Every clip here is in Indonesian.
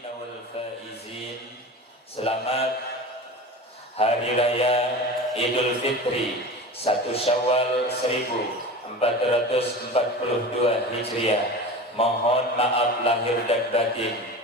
fa'izina wal faizin. Selamat Hari Raya Idul Fitri 1 Syawal 1442 Hijriah. Mohon maaf lahir dan batin.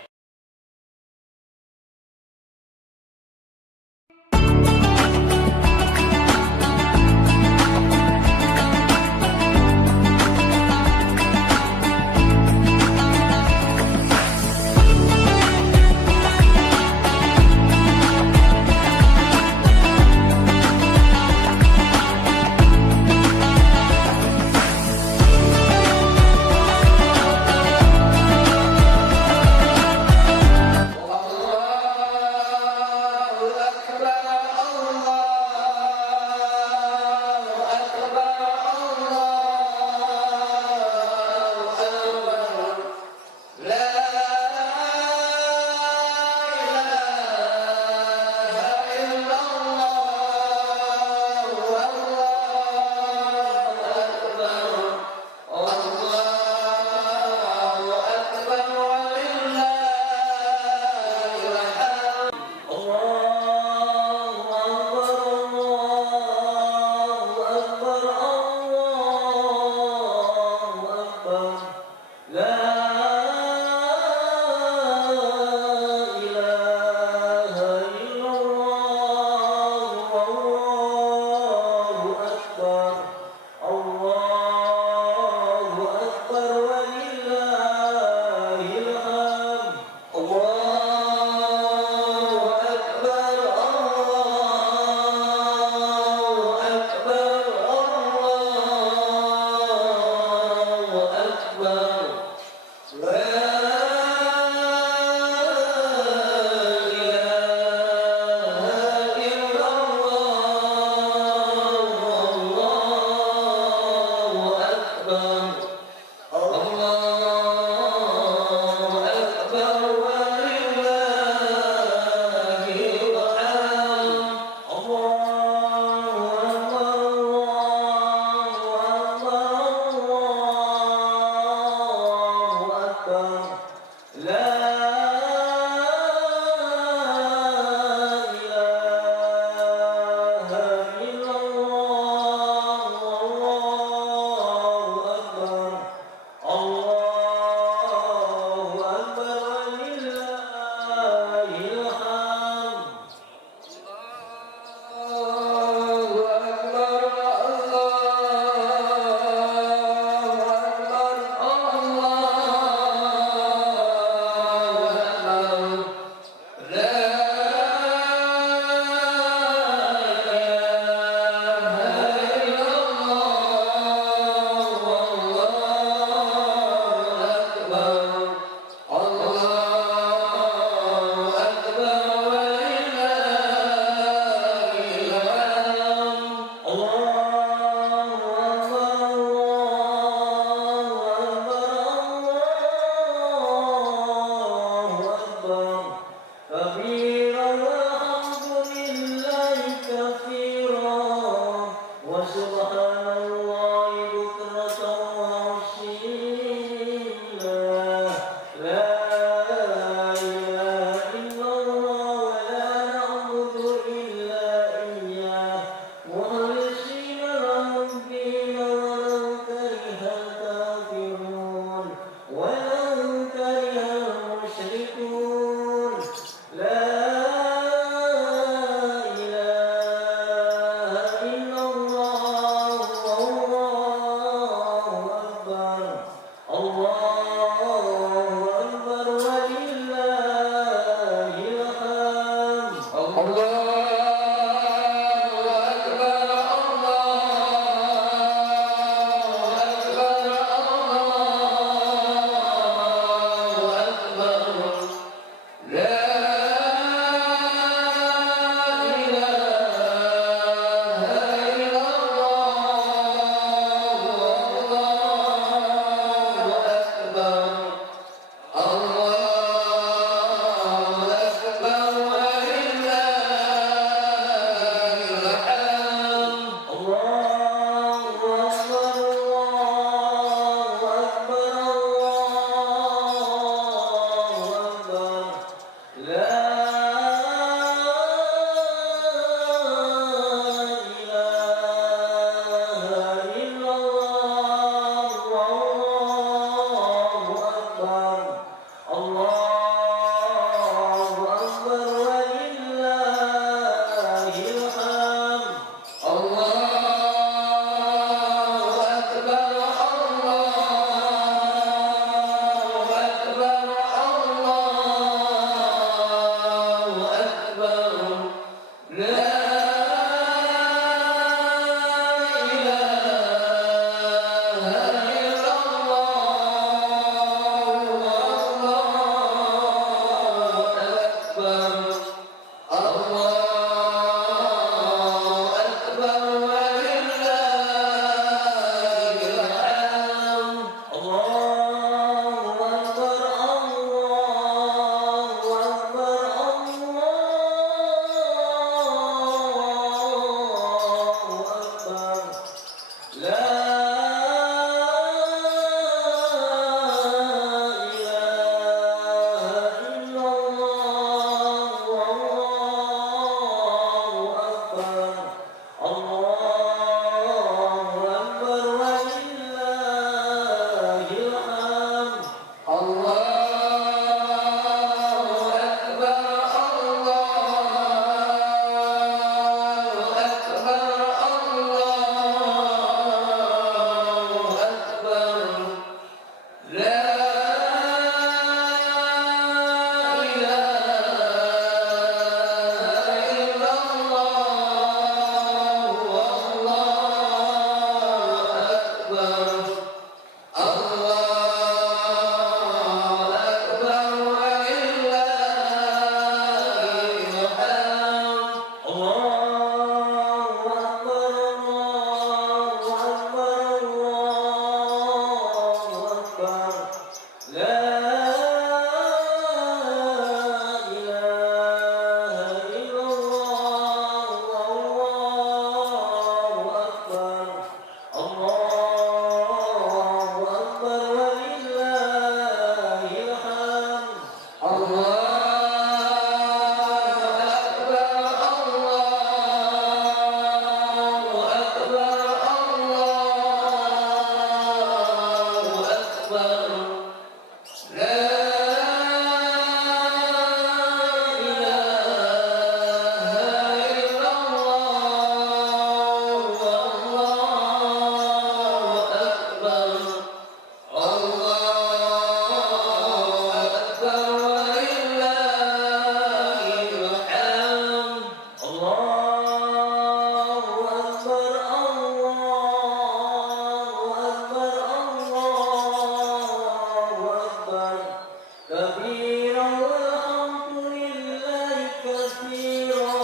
كبيرا والحمد لله كثيرا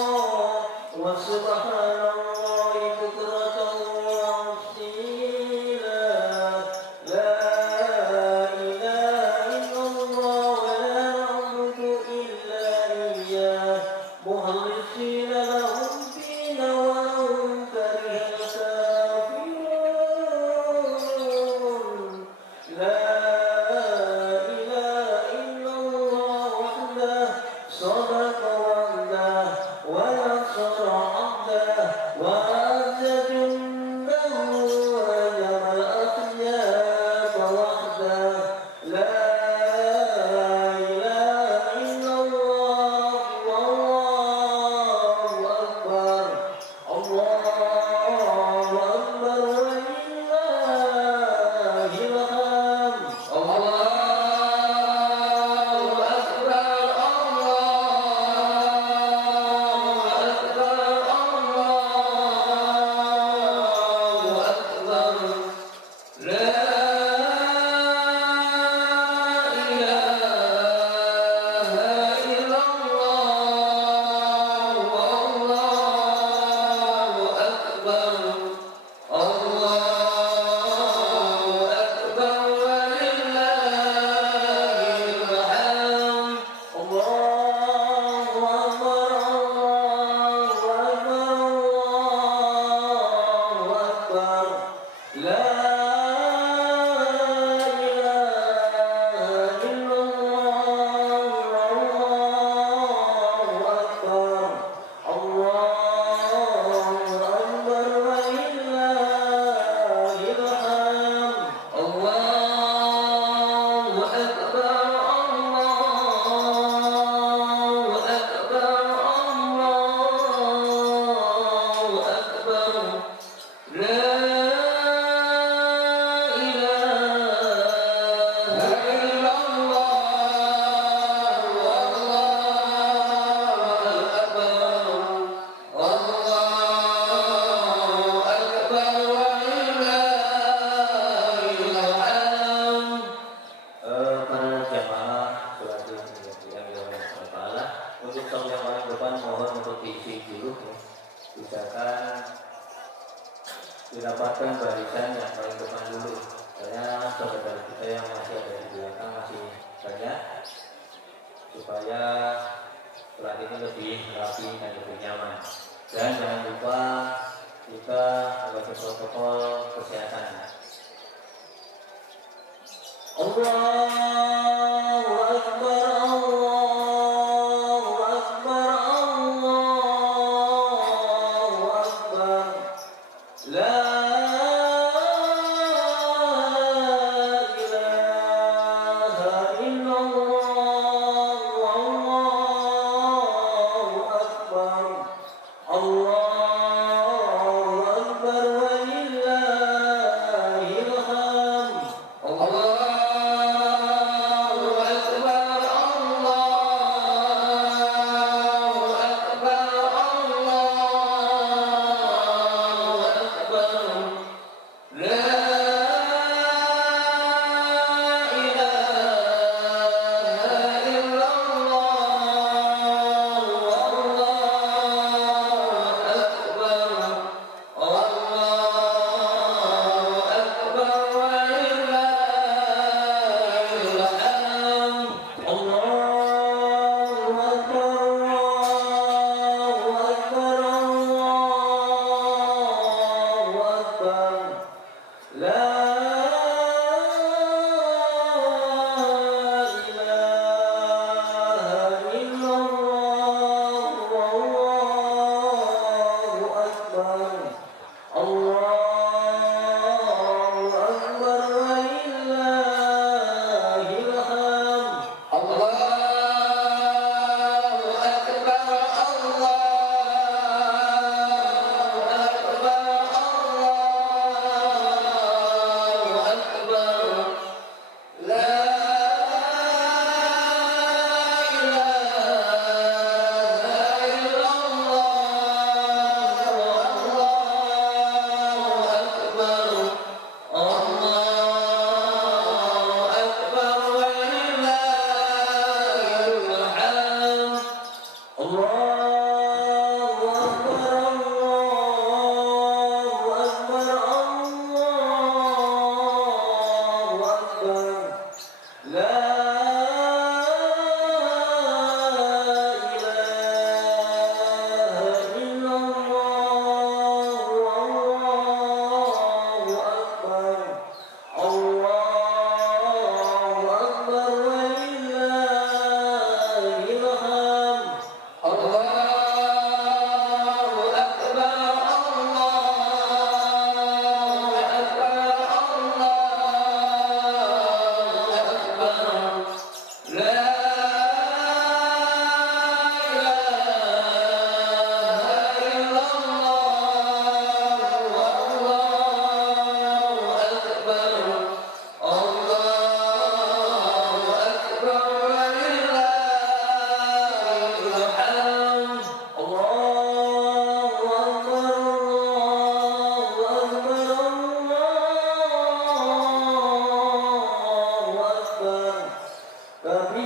وسبحان الله بكرة وأصيلا لا إله إلا الله ولا نعبد إلا إياه مخلصين له الدين ولو كره الكافرون لا إله إلا الله وحده صدق وعده ونصر عبده وأعز جنده وهزم الأحزاب وحده لا إله إلا الله والله أكبر الله أكبر ولله الحمد الله أكبر الله أكبر الله أكبر لا إله إلا الله والله أكبر الله أكبر ولله الحمد الله أكبر الله أكبر لا إله إلا الله والله أكبر الله أكبر ولله الحمد الله أكبر الله أكبر الله أكبر لا إله إلا الله والله أكبر الله أكبر ولله الحمد. Para jamaah sholat yang dirahmati Allah, untuk tahun yang paling depan mohon untuk diisi dulu ya. Misalkan didapatkan barisan yang paling depan dulu, karena saudara kita yang masih ada di belakang masih banyak, supaya sholat ini lebih rapi dan lebih nyaman. Dan jangan lupa kita membaca protokol kesehatan. Allahu Akbar, Allahu Akbar, Allahu Akbar. La ilaha illallah, Allahu Akbar. Allahu Akbar walillahil hamd. Allahu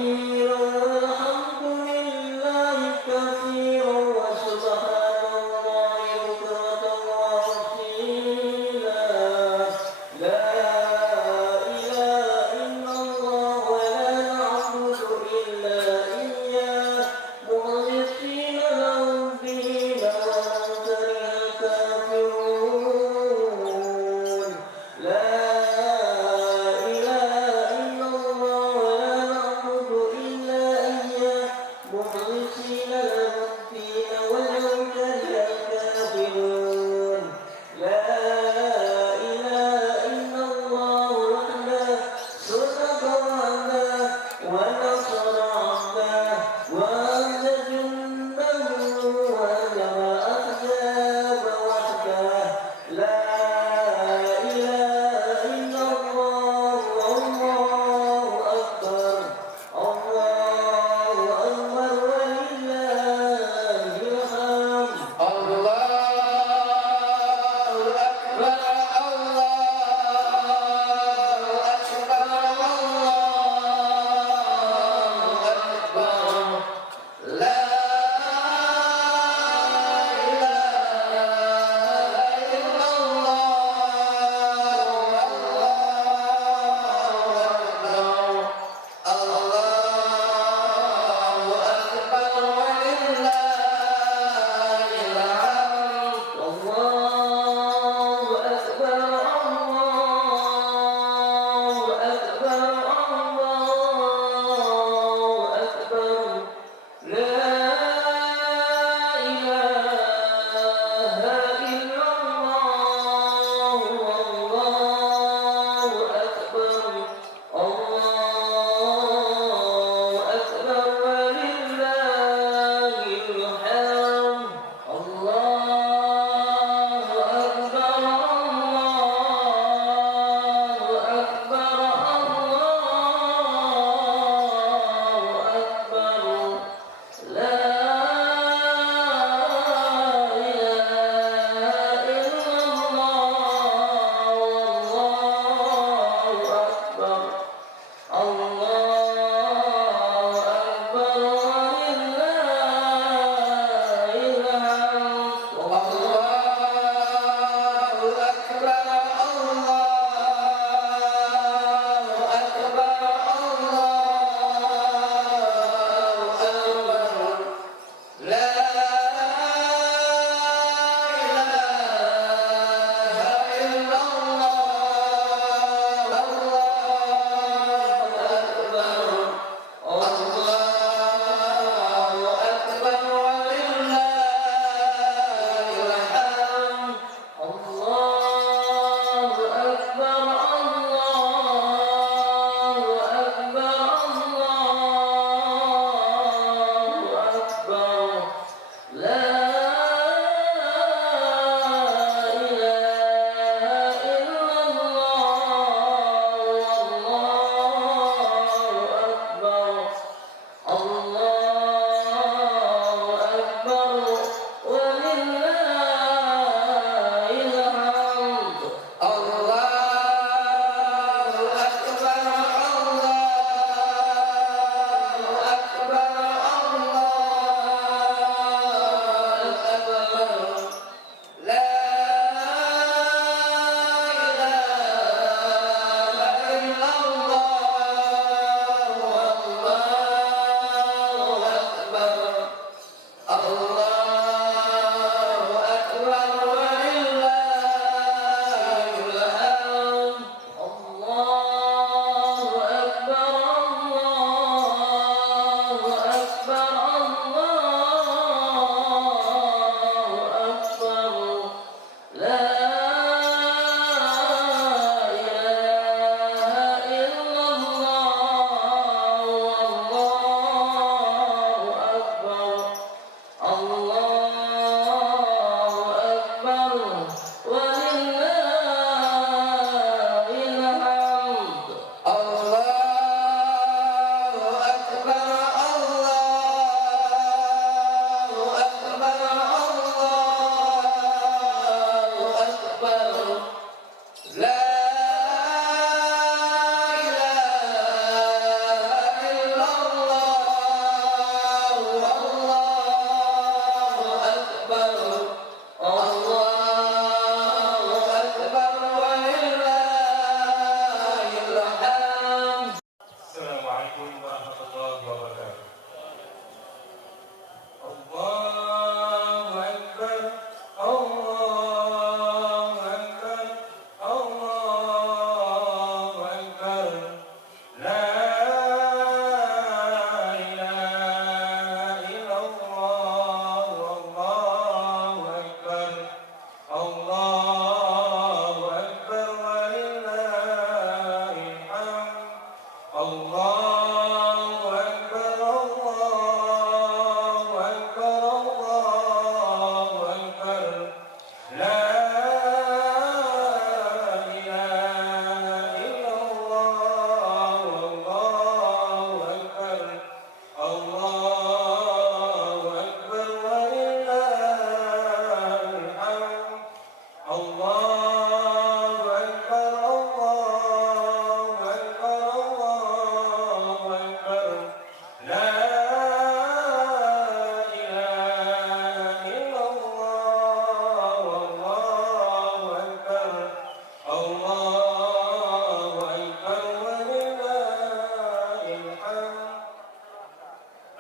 كبيرا والحمد لله كثيرا وسبحان الله بكرة وأصيلا لا إله إلا الله ولا نعبد إلا إياه مخلصين له الدين ولو كره الكافرون لا إله إلا الله ولا نعبد إلا إياه مخلصين له الدين ولو كره الكافرون لا إله إلا الله وحده صدق وعده ونصر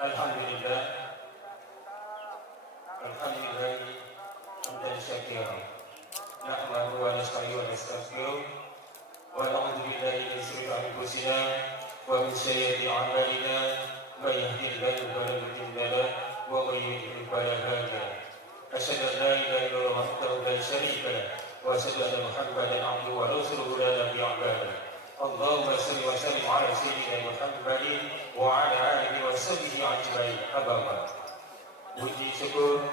Alhamdulillah, Alhamdulillah, hamdan syakiran. Nahmaduhu wa nasta'inuhu wa nastaghfiruh wa na'udzu billahi min shururi anfusina wa min sayyiati a'malina. May yahdihillahu fala mudilla lahu wa may yudlil fala hadiya lahu. Asyhadu an la ilaha illallah wahdahu la syarika lahu wa asyhadu anna Muhammadan 'abduhu wa rasuluhu la nabiyya ba'dahu. Allahumma shalli wa sallim ala sayyidina Muhammadin wa ala alihi wa sahbihi ajma'in. Amma ba'd. Puji syukur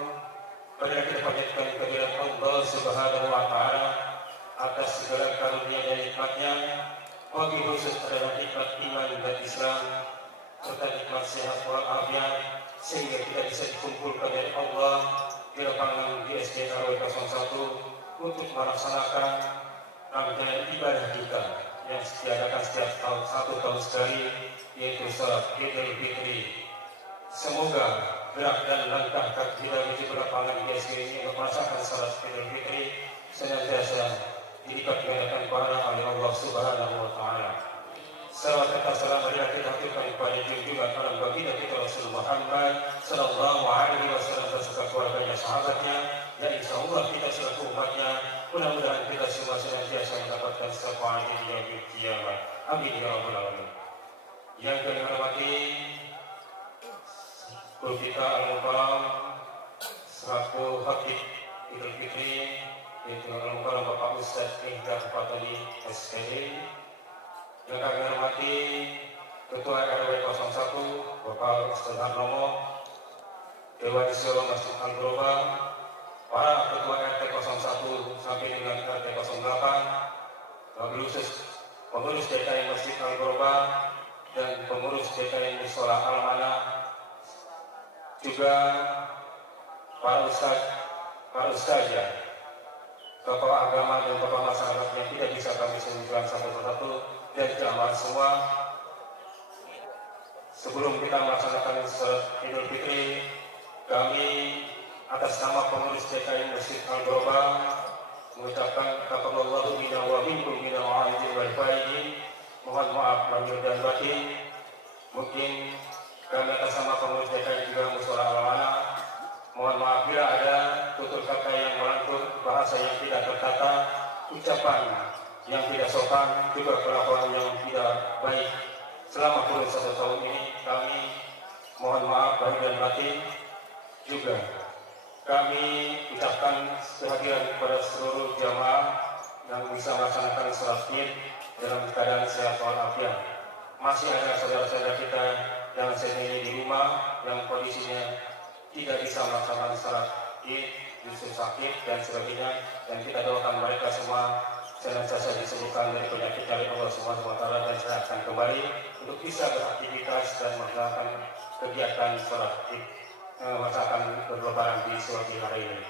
pada kita panjatkan kehadirat Allah Subhanahu wa taala atas segala karunia dan nikmatnya. Wabil khusus adalah nikmat iman dan Islam serta nikmat sehat walafiat sehingga kita bisa dikumpulkan dari Allah di lapangan di SD RW 01 untuk melaksanakan rangkaian ibadah kita yang diadakan setiap tahun, 1 tahun sekali, yaitu salat Idul Fitri. Semoga gerak dan langkah kaki kita menuju ke lapangan di SD ini untuk melaksanakan salat Idul Fitri senantiasa dilipat gandakan pahala oleh Allah Subhanahu wa taala. Salawat serta salam marilah kita haturkan kepada junjungan alam baginda kita Rasul Muhammad sallallahu alaihi wasallam beserta keluarganya, sahabatnya, dan insyaallah kita selaku umatnya mudah-mudahan kita semua senantiasa mendapatkan syafaat di yaumil kiamat. Amin ya rabbal alamin. Yang kami hormati guru kita Al-Mukarram selaku Khatib Idul Fitri, yaitu Al-Mukarram Bapak Ustaz Ihdar Fatali SPD. Yang kami hormati Ketua RW 01 Bapak Ustaz Harnomo, Dewan Syuro Masjid Al-Global, para Ketua RT 01 sampai dengan RT 08, wabil khusus pengurus DKI Masjid Al-Global dan pengurus DKI Musola Al-Mana, juga para ustazah, tokoh agama dan tokoh masyarakat yang tidak bisa kami sebutkan satu persatu, dan jamaah semua. Sebelum kita melaksanakan salat Idul Fitri, kami atas nama pengurus DKI Masjid Al-Global mengucapkan taqabbalallahu minna wa minkum minal aidin wal faizin. Mohon maaf lahir dan batin. Mungkin kami atas nama pengurus DKI juga Musola Al-Mana, mohon maaf bila ada tutur kata yang melantur, bahasa yang tidak tertata, ucapan yang tidak sopan, juga kelakuan yang tidak baik selama kurun 1 tahun ini. Kami mohon maaf lahir dan batin. Juga kami ucapkan kehadiran kepada seluruh jamaah yang bisa melaksanakan salat Id dalam keadaan sehat walafiat. Masih ada saudara-saudara kita yang saat ini di rumah yang kondisinya tidak bisa melaksanakan salat Id, justru sakit dan sebagainya, dan kita doakan mereka semua senantiasa disembuhkan dari penyakit dari Allah Subhanahu wa taala dan sehatkan kembali untuk bisa beraktivitas dan melaksanakan kegiatan salat Id, melaksanakan berlebaran di sore hari ini.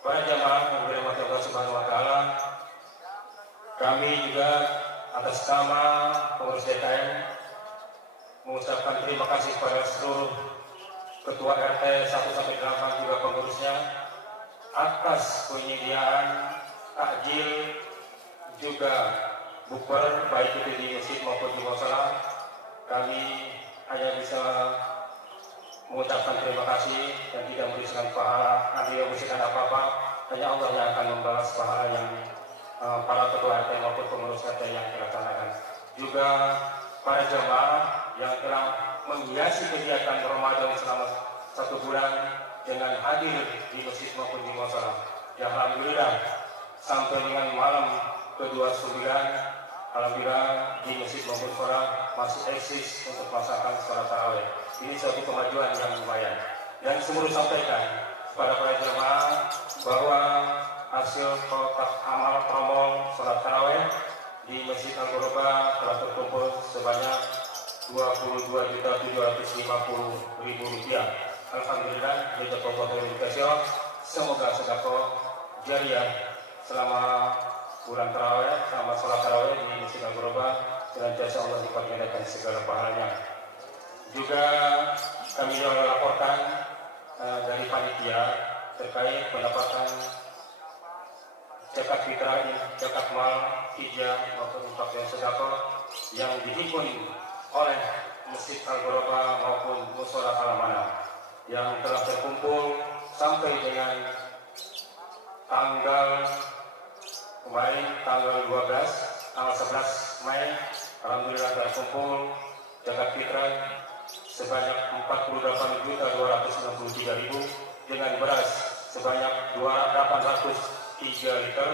Para jamaah yang dirahmati Allah Subhanahu wa taala, kami juga atas nama pengurus DKM mengucapkan terima kasih kepada seluruh ketua RT 1 sampai 8 juga pengurusnya atas penyediaan takjil juga bukber baik itu di masjid maupun di musola. Kami hanya bisa mengucapkan terima kasih dan tidak memberikan pahala, nanti memberikan apa-apa, hanya Allah yang akan membalas pahala yang para ketua RT maupun pengurus RT yang dilaksanakan. Juga para jamaah yang telah menghiasi kegiatan Ramadan selama 1 bulan dengan hadir di masjid maupun di musola. Ya alhamdulillah sampai dengan malam ke-29, alhamdulillah di masjid maupun musola masih eksis untuk melaksanakan salat tarawih. Ini suatu kemajuan yang lumayan. Dan seluruh sampaikan kepada para jemaah bahwa hasil kotak amal promo salat tarawih di Masjid Al-Global telah terkumpul sebanyak Rp22.750.000. Alhamdulillah, jazakallahu khairan. Semoga sedekah jariah selama bulan tarawih, selama salat tarawih di Masjid Al-Global senantiasa Allah lipat gandakan segala pahalanya. Juga kami laporkan dari panitia terkait pendapatan zakat fitrah, zakat mal, hijrah maupun infak dan sedekah yang dihimpun oleh Masjid Al-Ghuraba maupun Mushola Al-Manah yang telah terkumpul sampai dengan tanggal kemarin tanggal 11 Mei. Alhamdulillah terkumpul zakat fitrah sebanyak 48.263.000 dengan beras sebanyak 803 liter,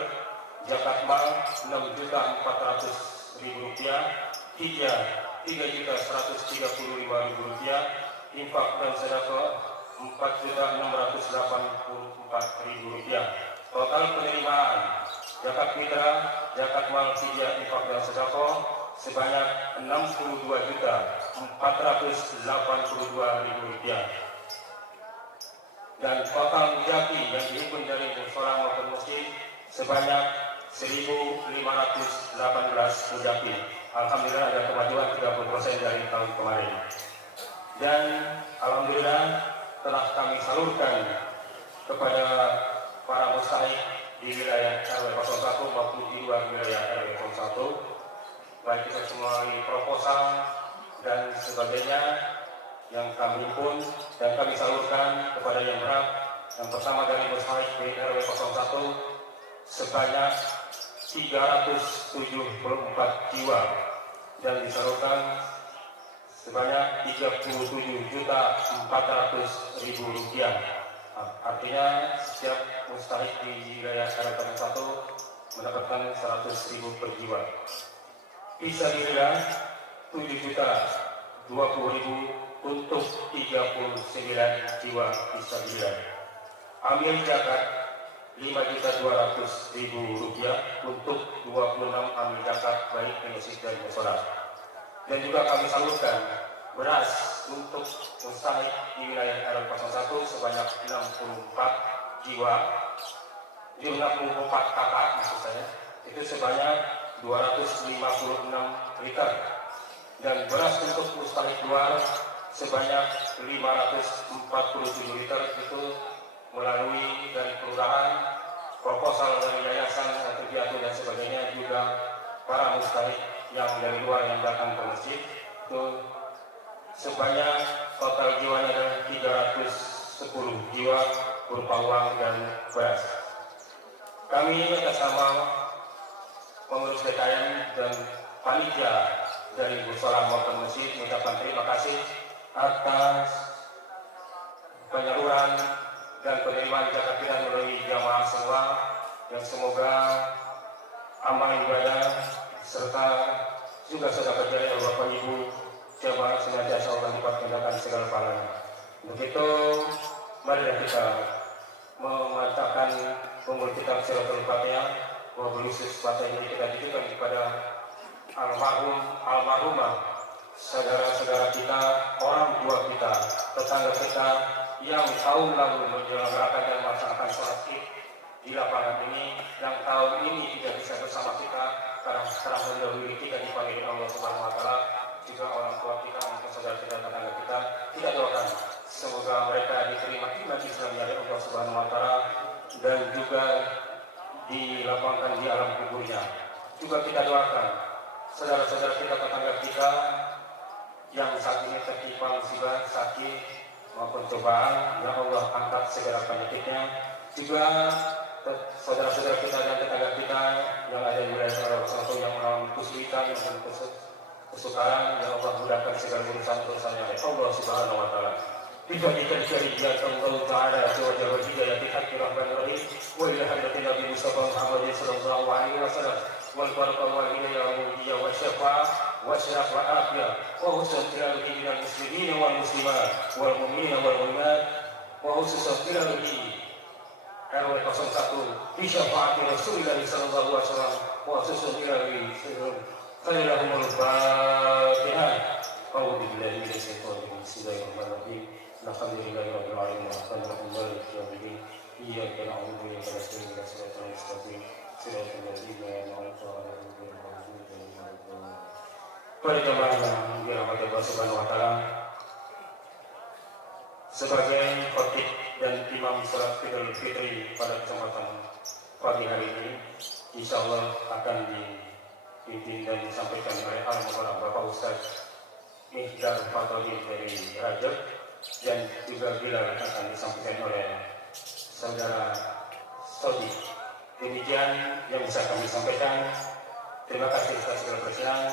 zakat mal 6.400.000 rupiah, 3.135.000 rupiah, infak dan sedekah 4.684.000 rupiah. Total penerimaan zakat fitrah, zakat mal, fidyah, infak dan sedekah sebanyak 62.482.000 rupiah. Dan total mujaki yang dihimpun dari mushola maupun masjid sebanyak 1.518 mujaki. Alhamdulillah ada kemajuan 30% dari tahun kemarin. Dan alhamdulillah telah kami salurkan kepada para mustahik di wilayah RW 01 maupun di luar wilayah RW 01, baik itu semua proposal dan sebagainya yang kami himpun dan kami salurkan kepada yang berhak. Yang pertama dari mustahik di RW 01 sebanyak 374 jiwa dan disalurkan sebanyak 37.400.000 rupiah. Artinya setiap mustahik di wilayah RW 01 mendapatkan 100.000 per jiwa. Fisabilillah 7.020.000 untuk 39 jiwa fisabilillah. Amil zakat 5.200.000 rupiah untuk 26 amil zakat baik di masjid dan mushola. Dan juga kami salurkan beras untuk mustahik di wilayah RW 01 sebanyak 64 jiwa, 64 kakak maksud saya, itu sebanyak 256 liter. Dan beras untuk mustahik luar sebanyak 547 liter itu melalui dari kelurahan, proposal dari yayasan atau jatuh dan sebagainya, juga para mustahik yang dari luar yang datang ke masjid itu sebanyak total jiwanya adalah 310 jiwa berupa uang dan beras. Kami atas nama pengurus DKM dan panitia dari mushola maupun masjid mengucapkan terima kasih atas penyaluran dan penerimaan zakat fitrah melalui jamaah semua, yang semoga amal ibadah serta juga sedekah jariah Bapak Ibu jamaah senantiasa Allah lipat gandakan segala pahalanya. Begitu, marilah kita memantapkan umur kitab Suratul Fatihah, wabillahi Fatihah ini kita ditujukan kepada almarhumah saudara-saudara kita, orang tua kita, tetangga kita yang tahun lalu menyelenggarakan dan melaksanakan sholat Id di lapangan ini, yang tahun ini tidak bisa bersama kita karena sekarang mendahului kita dipanggil Allah Subhanahu Wa Taala. Juga orang tua kita, mungkin saudara kita, tetangga kita doakan semoga mereka diterima iman Islamnya oleh Allah Subhanahu Wa Taala dan juga dilapangkan di alam kuburnya. Juga kita doakan saudara-saudara kita, tetangga kita yang saat ini tertimpa musibah, sakit maupun cobaan, ya Allah angkat segala penyakitnya. Juga saudara-saudara kita dan tetangga kita yang ada di wilayah Satu yang mengalami kesulitan, yang kesukaran, ya Allah mudahkan segala urusan-urusannya oleh Allah Subhanahu Wa Taala. Diberikan syariat Allah Taala jawa hidayah di hati rahman rahim wa ila hadratin Nabi Mustafa Muhammad sallallahu alaihi wasallam wal barakah wal hidayah wa syafa'a wa syaraf wa afiyah wa husnul tilawati minal muslimin wal muslimat wal mu'minin wal mu'minat wa husnul tilawati RW 01 bi syafaati Rasulullah sallallahu alaihi wasallam wa husnul tilawati khairul fatihah. A'udzu billahi minasy syaithanir rajim. Bismillahirrahmanirrahim. Alhamdulillahi rabbil alamin arrahmanir rahim maliki iyyaka na'budu wa iyyaka nasta'in ihdinas siratal mustaqim siratal ladzina an'amta 'alaihim. Pada jemaah yang dirahmati Allah Subhanahu Wa Taala, sebagai khotib dan imam salat Idul Fitri pada kesempatan pagi hari ini, insya Allah akan dipimpin dan disampaikan oleh Bapak Ustaz Mihdar Fatoni dari Rajab, dan juga bila akan disampaikan oleh saudara Sodi. Demikian yang bisa kami sampaikan. Terima kasih atas segala perkenan.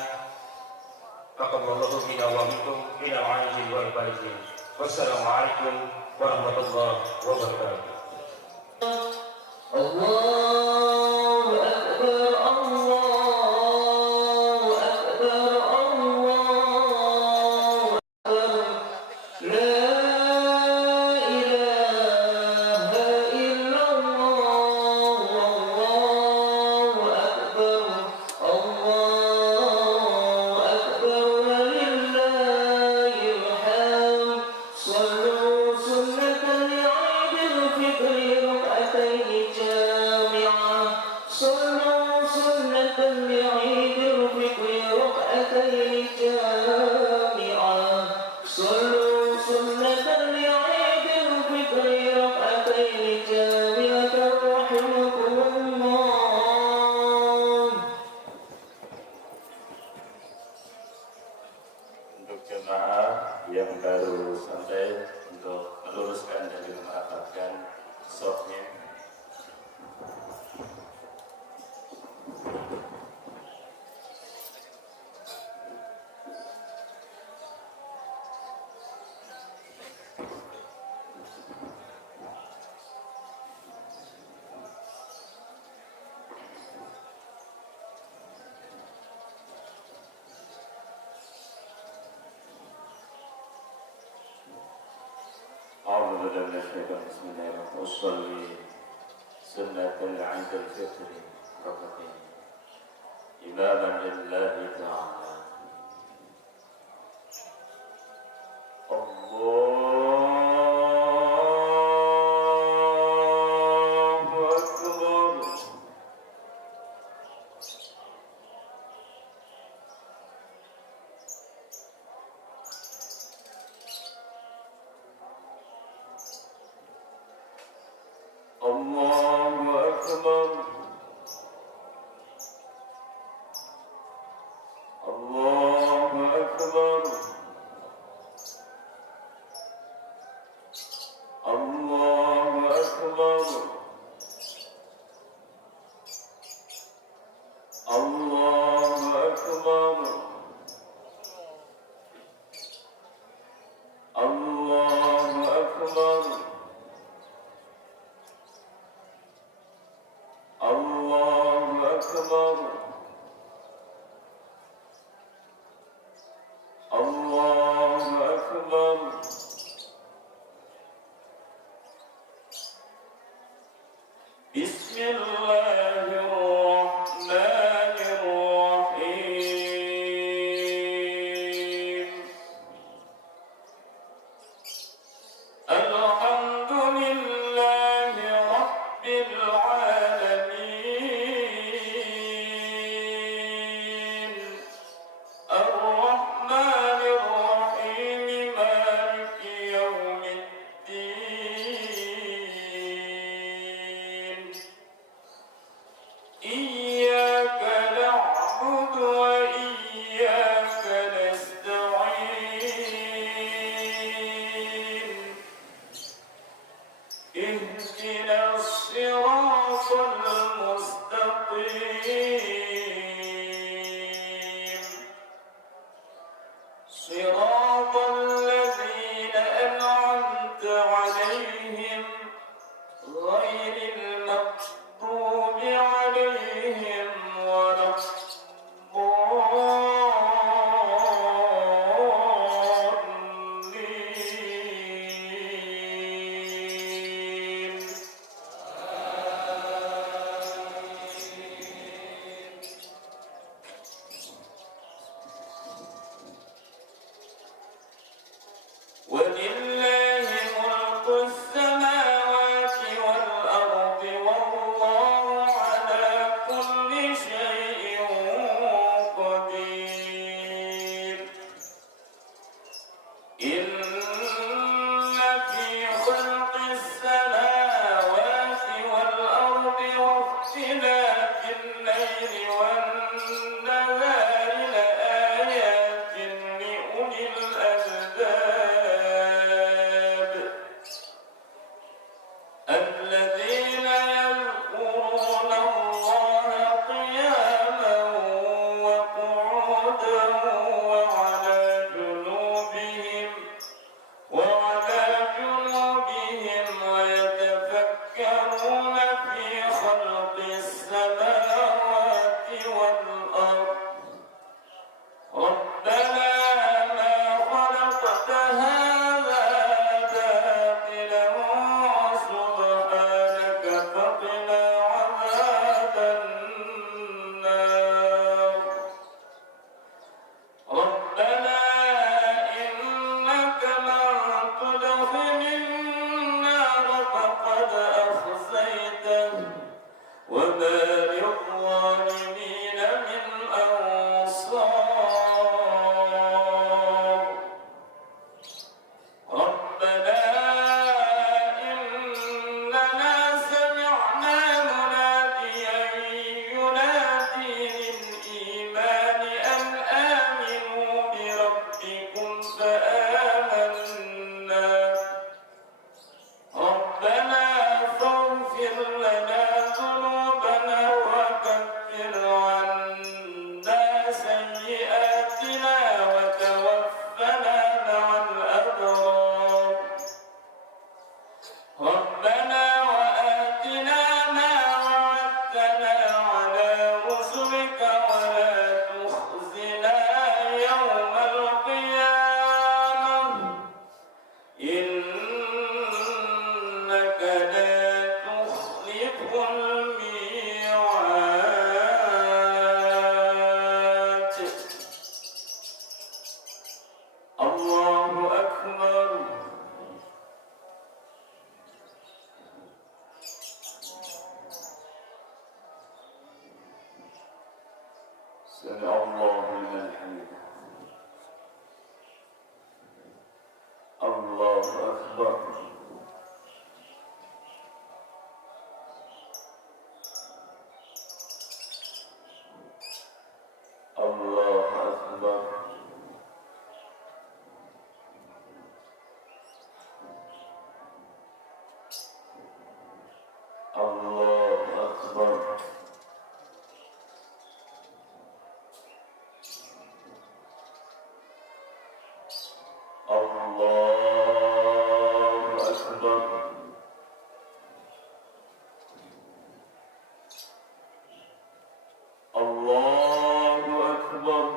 Taqabbalallahu minna wa minkum minal aidin wal faizin. Wassalamualaikum warahmatullahi wabarakatuh. Allahu Akbar, Allahu Akbar, Allahu Akbar. La ilaha illallah, Allahu Akbar, Allahu Akbar, walillahil hamd. Sallu sunnatan li'idil fitri ركعتين جامعة. صلوا سنة لعيد الفطر ركعتين جامعة. صلوا سنة لعيد الفطر ركعتين جامعة رحمكم الله. Untuk jemaah yang baru sampai, untuk meluruskan dan juga merapatkan sofnya. أعوذ بالله من الشيطان بسم الله الرحمن الرحيم. أصلي سنة عند الفطر ركعتين إماما لله تعالى. الله أكبر. الله أكبر. الله لمن حمده الله أكبر الله أكبر الله أكبر الله أكبر الله أكبر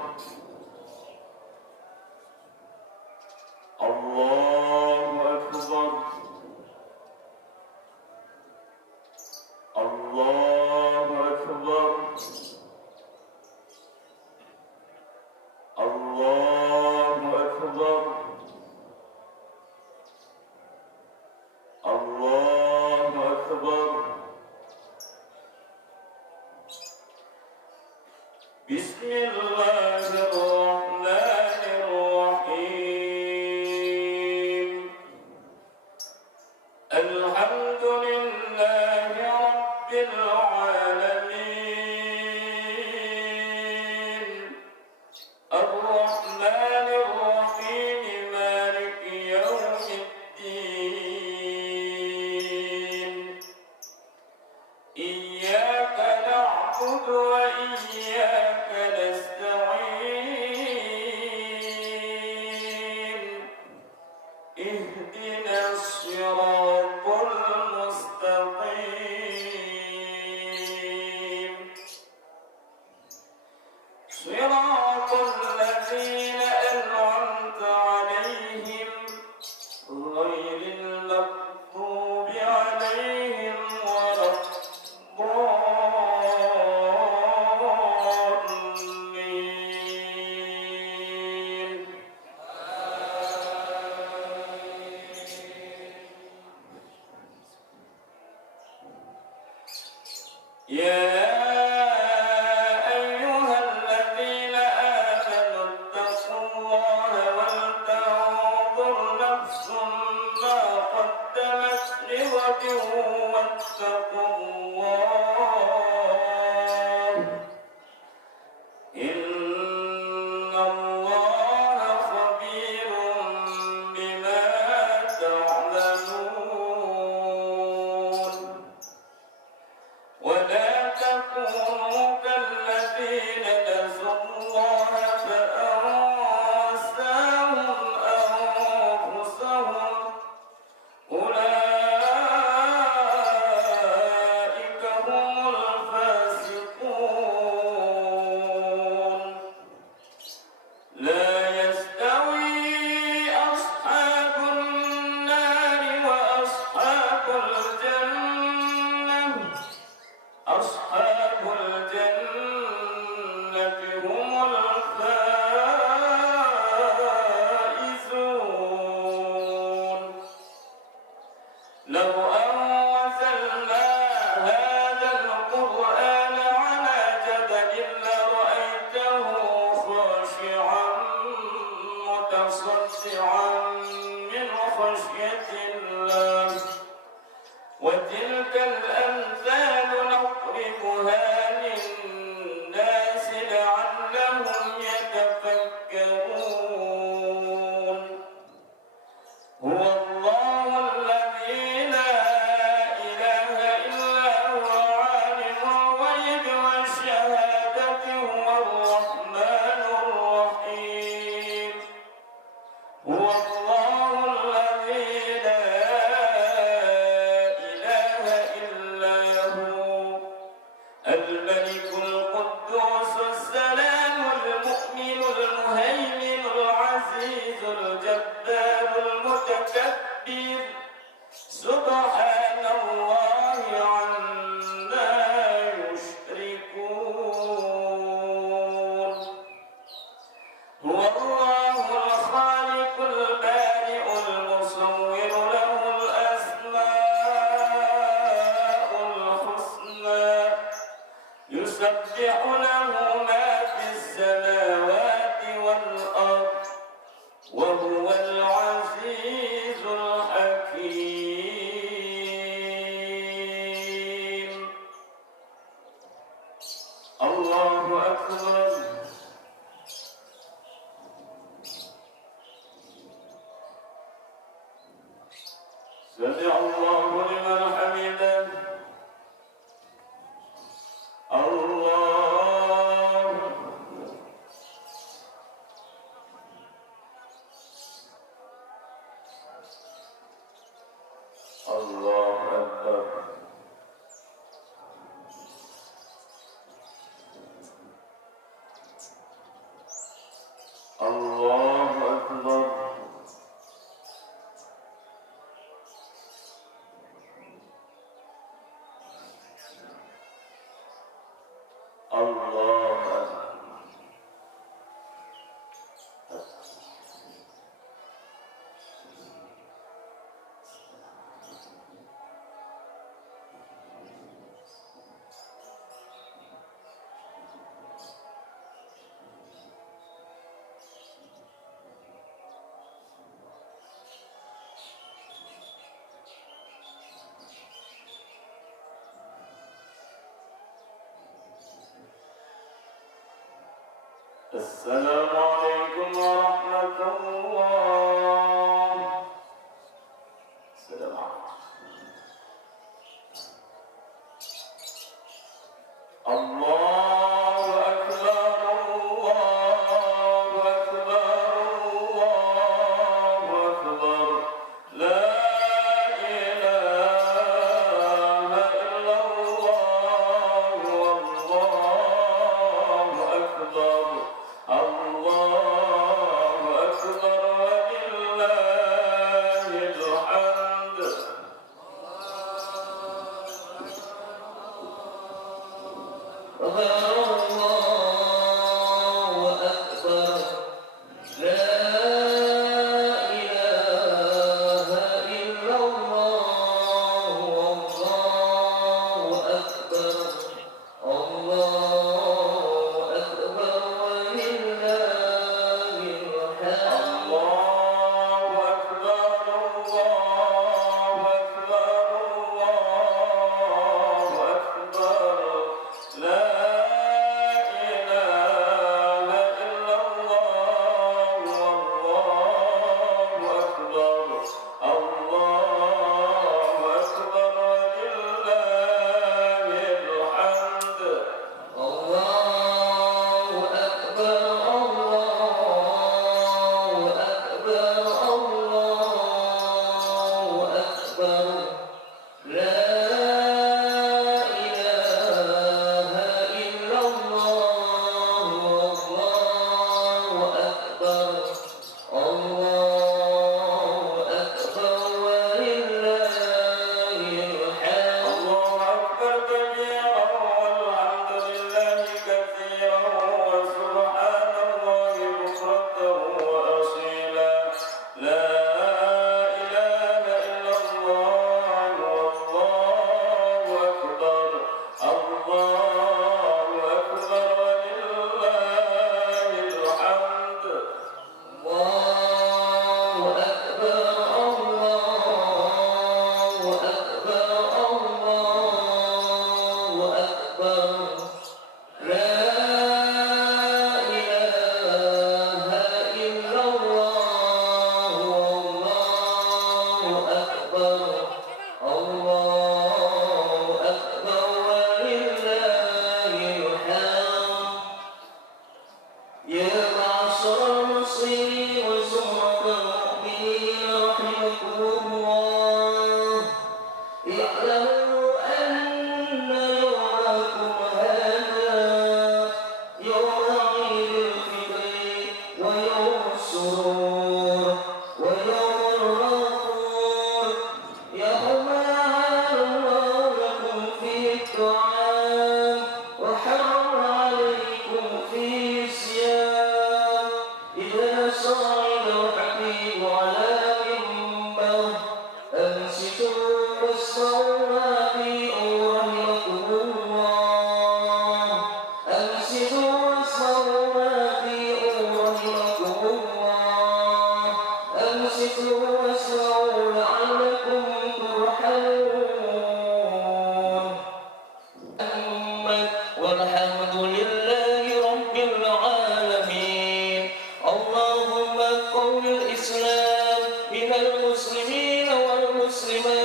الله أكبر الله أكبر الله أكبر الله أكبر بسم الله الرحمن الرحيم الحمد لله رب العالمين الرحمن الرحيم مالك يوم الدين إياك نعبد وإياك نستعين اهدنا الصراط المستقيم صراط الذين أنعمت عليهم غير المغضوب عليهم ولا الضالين يا أيها الذين آمنوا اتقوا الله ولتنظر نفس ما قدمت لغد واتقوا الله إن الله خبير بما تعملون ولا تكونوا كالذين نسوا الله فأنساهم أنفسهم أولئك هم الفاسقون لا يستوي أصحاب النار وأصحاب الجنة أصحاب الجنة هم الفائزون لو أنزلنا هذا القرآن على جبل لرأيته خاشعا متصدعا من خشية الله وتلك الأمثال نضربها للناس لعلهم يتفكرون هو الله الذي لا إله إلا هو عالم الغيب والشهادة هو الرحمن الرحيم هو الله الذي لا إله إلا هو الملك القدوس السلام المؤمن المهيمن العزيز الجبار المتكبر سبحان الله عما يشركون هو الله الخالق البارئ المصور له الأسماء الحسنى يسبح له ما في السماوات سمع الله لمن حمده الله الله أكبر الله أكبر الله أكبر السلام عليكم ورحمة الله. السلام عليكم. الله أكبر الله أكبر الله أكبر لا إله إلا الله والله أكبر الله أكبر ولله الحمد. اللهم قوم الإسلام من المسلمين والمسلمات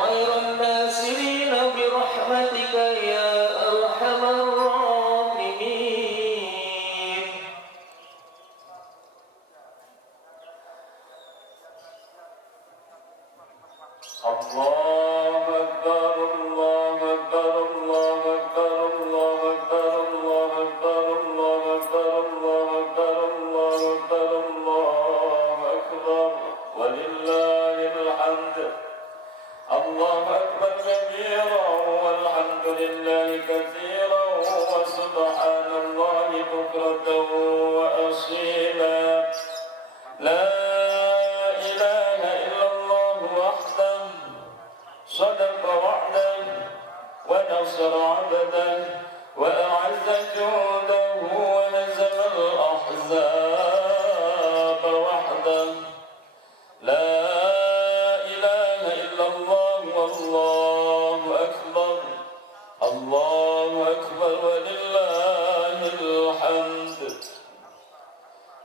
خير الناصرين برحمتك يا أرحم الراحمين. الله أكبر الله أكبر الله أكبر الله أكبر الله أكبر الله أكبر الله أكبر الله أكبر الله أكبر ولله الحمد. الله أكبر كبيرا والحمد لله كثيرا وسبحان الله بكرة وأصيلا. لا إله إلا الله وحده صدق وعده ونصر عبده وأعز جوده ونزل الأحزاب وحده. لا إله إلا الله والله أكبر. الله أكبر ولله الحمد.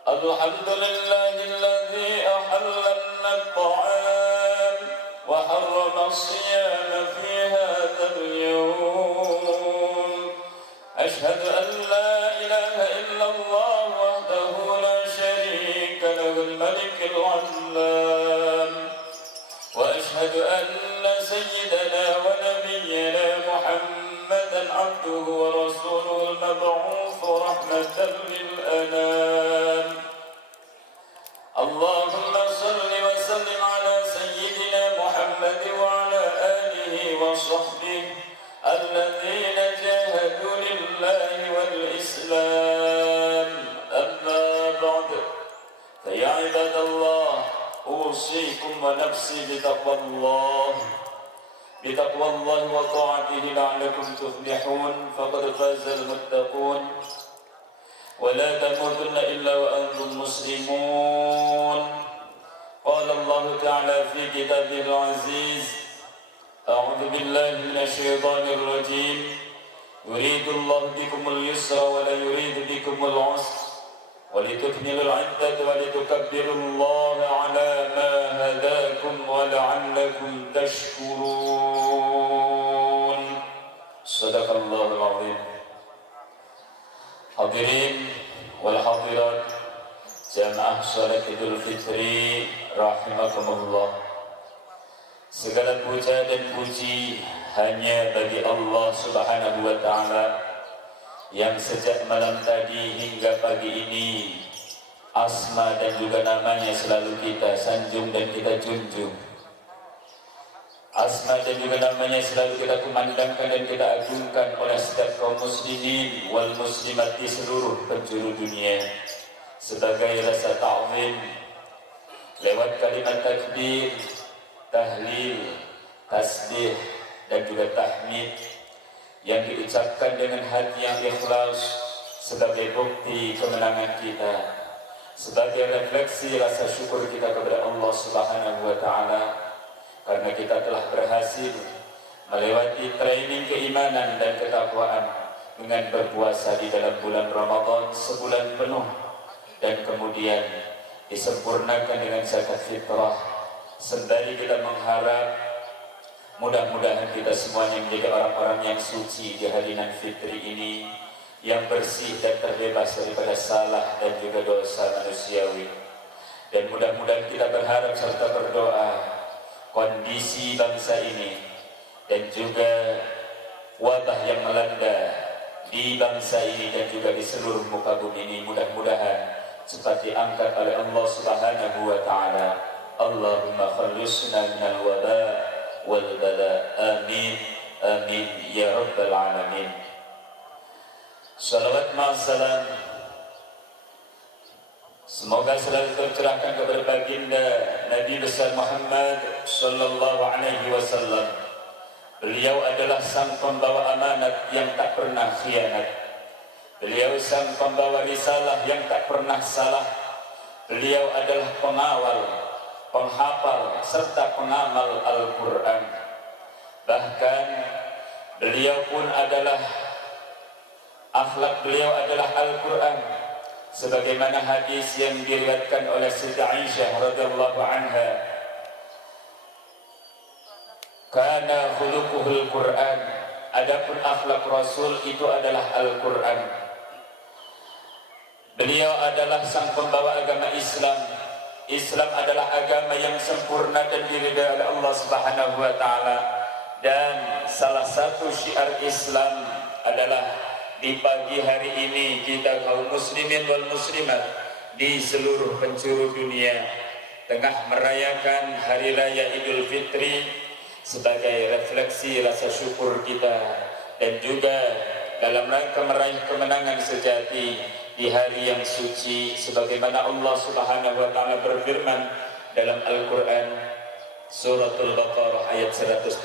الحمد لله الذي أحل لنا الطعام وحرم الصيام في هذا اليوم. أشهد أن لا إله إلا الله وحده لا شريك له الملك العلام. وأشهد أن سيدنا ونبينا محمدا عبده ورسوله المبعوث رحمة للأنام. اللهم صل وسلم على سيدنا محمد وعلى آله وصحبه الذين جاهدوا لله والإسلام. أما بعد فيا عباد الله أوصيكم ونفسي بتقوى الله وطاعته لعلكم تفلحون. فقد فاز المتقون. ولا تموتن إلا وأنتم مسلمون. قال الله تعالى في كتابه العزيز: أعوذ بالله من الشيطان الرجيم. يريد الله بكم اليسر ولا يريد بكم العسر ولتكملوا العدة ولتكبروا الله على ما هداكم ولعلكم تشكرون. صدق الله العظيم. Hadirin wal hadirat jamaah salat Idul Fitri rahimakumullah. Segala puja dan puji hanya bagi Allah Subhanahu wa taala yang sejak malam tadi hingga pagi ini asma dan juga namanya selalu kita sanjung dan kita junjung. Asma dan juga namanya selalu kita kumandangkan dan kita agungkan oleh setiap kaum muslimin wal muslimat di seluruh penjuru dunia sebagai rasa ta'zim lewat kalimat takbir, tahlil, tasbih dan juga tahmid yang diucapkan dengan hati yang ikhlas sebagai bukti kemenangan kita, sebagai refleksi rasa syukur kita kepada Allah Subhanahu wa taala karena kita telah berhasil melewati training keimanan dan ketakwaan dengan berpuasa di dalam bulan Ramadan sebulan penuh dan kemudian disempurnakan dengan zakat fitrah. Sembari kita mengharap mudah-mudahan kita semuanya menjadi orang-orang yang suci di harian fitri ini, yang bersih dan terbebas daripada salah dan juga dosa manusiawi. Dan mudah-mudahan kita berharap serta berdoa kondisi bangsa ini dan juga wabah yang melanda di bangsa ini dan juga di seluruh muka bumi ini mudah-mudahan cepat diangkat oleh Allah Subhanahu wa taala. Allahumma khallisna minal waba wal bala. Amin amin ya rabbal alamin. Salawat ma'assalam semoga selalu tercurahkan kepada baginda Nabi besar Muhammad sallallahu alaihi wasallam. Beliau adalah sang pembawa amanat yang tak pernah khianat. Beliau sang pembawa risalah yang tak pernah salah. Beliau adalah pengawal, penghafal serta pengamal Al-Quran. Bahkan beliau pun adalah akhlak beliau adalah Al-Quran, sebagaimana hadis yang diriwayatkan oleh Siti Aisyah radhiyallahu anha. Kana khuluquhul Quran. Adapun akhlak Rasul itu adalah Al-Quran. Beliau adalah sang pembawa agama Islam. Islam adalah agama yang sempurna dan diridai oleh Allah Subhanahu wa taala. Dan salah satu syiar Islam adalah di pagi hari ini kita kaum muslimin wal muslimat di seluruh penjuru dunia tengah merayakan hari raya Idul Fitri sebagai refleksi rasa syukur kita dan juga dalam rangka meraih kemenangan sejati di hari yang suci sebagaimana Allah Subhanahu wa taala berfirman dalam Al-Qur'an Suratul Baqarah ayat 185.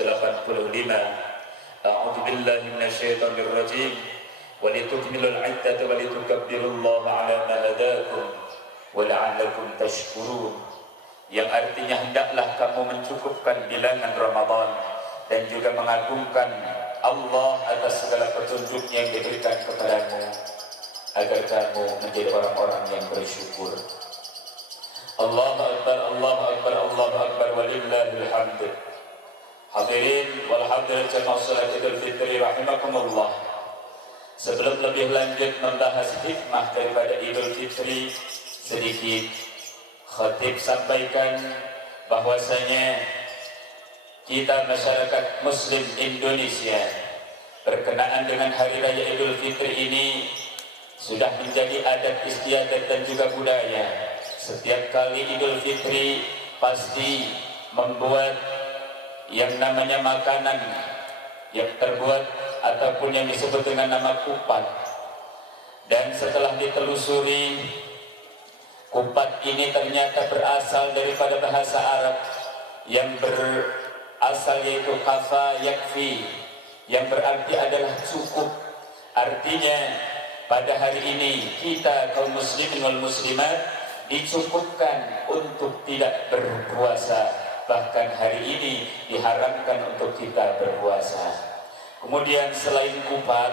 A'udzu billahi minasyaitonir rajim. Walitukmilul 'iddata walitukabbirullaha 'ala ma hadakum wa la'allakum tashkurun. Yang artinya hendaklah kamu mencukupkan bilangan Ramadan dan juga mengagungkan Allah atas segala petunjuk yang diberikan kepadamu agar kamu menjadi orang-orang yang bersyukur. Allahu Akbar, Allahu Akbar, Allahu Akbar, walillahil hamd. Hadirin wal hadirat jamaah salat Idul Fitri rahimakumullah. Sebelum lebih lanjut membahas hikmah daripada Idul Fitri, sedikit khatib sampaikan bahwasanya kita masyarakat Muslim Indonesia berkenaan dengan Hari Raya Idul Fitri ini sudah menjadi adat istiadat dan juga budaya. Setiap kali Idul Fitri pasti membuat yang namanya makanan yang terbuat ataupun yang disebut dengan nama kupat. Dan setelah ditelusuri, kupat ini ternyata berasal daripada bahasa Arab yang berasal yaitu kafa yakfi, yang berarti adalah cukup. Artinya pada hari ini kita kaum muslimin wal muslimat dicukupkan untuk tidak berpuasa. Bahkan hari ini diharamkan untuk kita berpuasa. Kemudian selain kupat,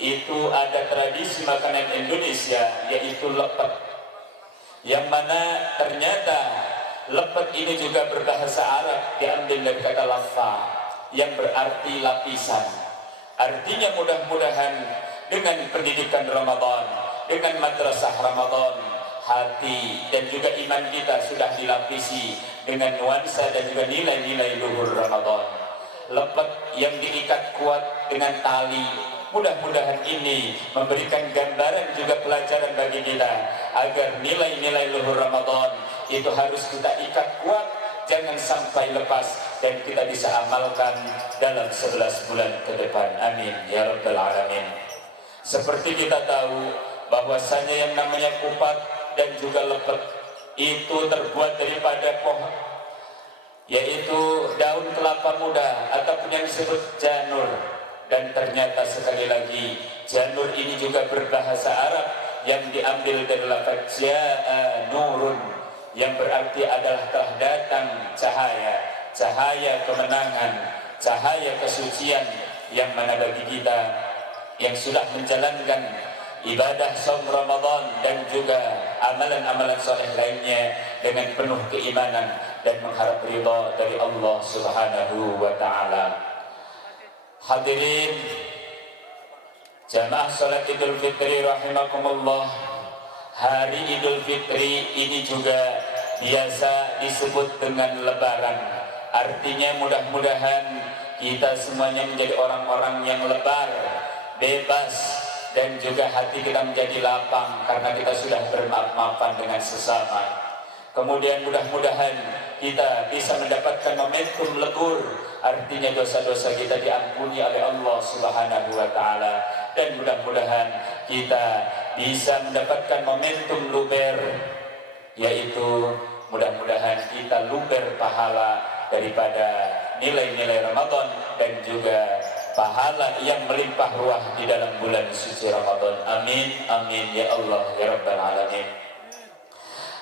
itu ada tradisi makanan Indonesia yaitu lepet, yang mana ternyata lepet ini juga berbahasa Arab, diambil dari kata lafa yang berarti lapisan. Artinya mudah-mudahan dengan pendidikan Ramadan, dengan madrasah Ramadan, hati dan juga iman kita sudah dilapisi dengan nuansa dan juga nilai-nilai luhur Ramadan. Lepet yang diikat kuat dengan tali, mudah-mudahan ini memberikan gambaran juga pelajaran bagi kita agar nilai-nilai luhur Ramadan itu harus kita ikat kuat, jangan sampai lepas dan kita bisa amalkan dalam 11 bulan ke depan. Amin ya rabbal alamin. Seperti kita tahu bahwasanya yang namanya kupat dan juga lepet itu terbuat daripada pohon, yaitu daun kelapa muda ataupun yang disebut janur. Dan ternyata sekali lagi janur ini juga berbahasa Arab yang diambil dari lafaz jaa nurun, yang berarti adalah telah datang cahaya, cahaya kemenangan, cahaya kesucian, yang mana bagi kita yang sudah menjalankan ibadah saum Ramadan dan juga amalan-amalan soleh lainnya dengan penuh keimanan dan mengharap ridha dari Allah Subhanahu wa taala. Hadirin jamaah salat Idul Fitri rahimakumullah, hari Idul Fitri ini juga biasa disebut dengan lebaran. Artinya mudah-mudahan kita semuanya menjadi orang-orang yang lebar, bebas, dan juga hati kita menjadi lapang karena kita sudah bermaaf-maafan dengan sesama. Kemudian mudah-mudahan kita bisa mendapatkan momentum lebur, artinya dosa-dosa kita diampuni oleh Allah Subhanahu wa taala, dan mudah-mudahan kita bisa mendapatkan momentum luber, yaitu mudah-mudahan kita luber pahala daripada nilai-nilai Ramadan dan juga pahala yang melimpah ruah di dalam bulan suci Ramadan. Amin amin ya Allah ya rabbal alamin.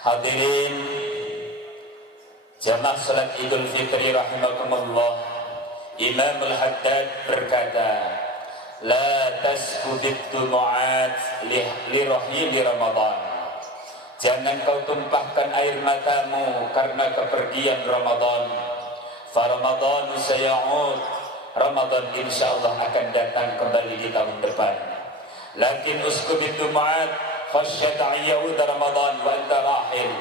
Hadirin jamaah salat Idul Fitri rahimakumullah, Imam Al-Haddad berkata, la tasqudid dumu'at li rahili Ramadan. Jangan kau tumpahkan air matamu karena kepergian Ramadan. Ramadhan saya'ud, Ramadan insyaallah akan datang kembali di tahun depan. Lakin uskubid dum'at khasyat ayyud Ramadan wa anta rahil.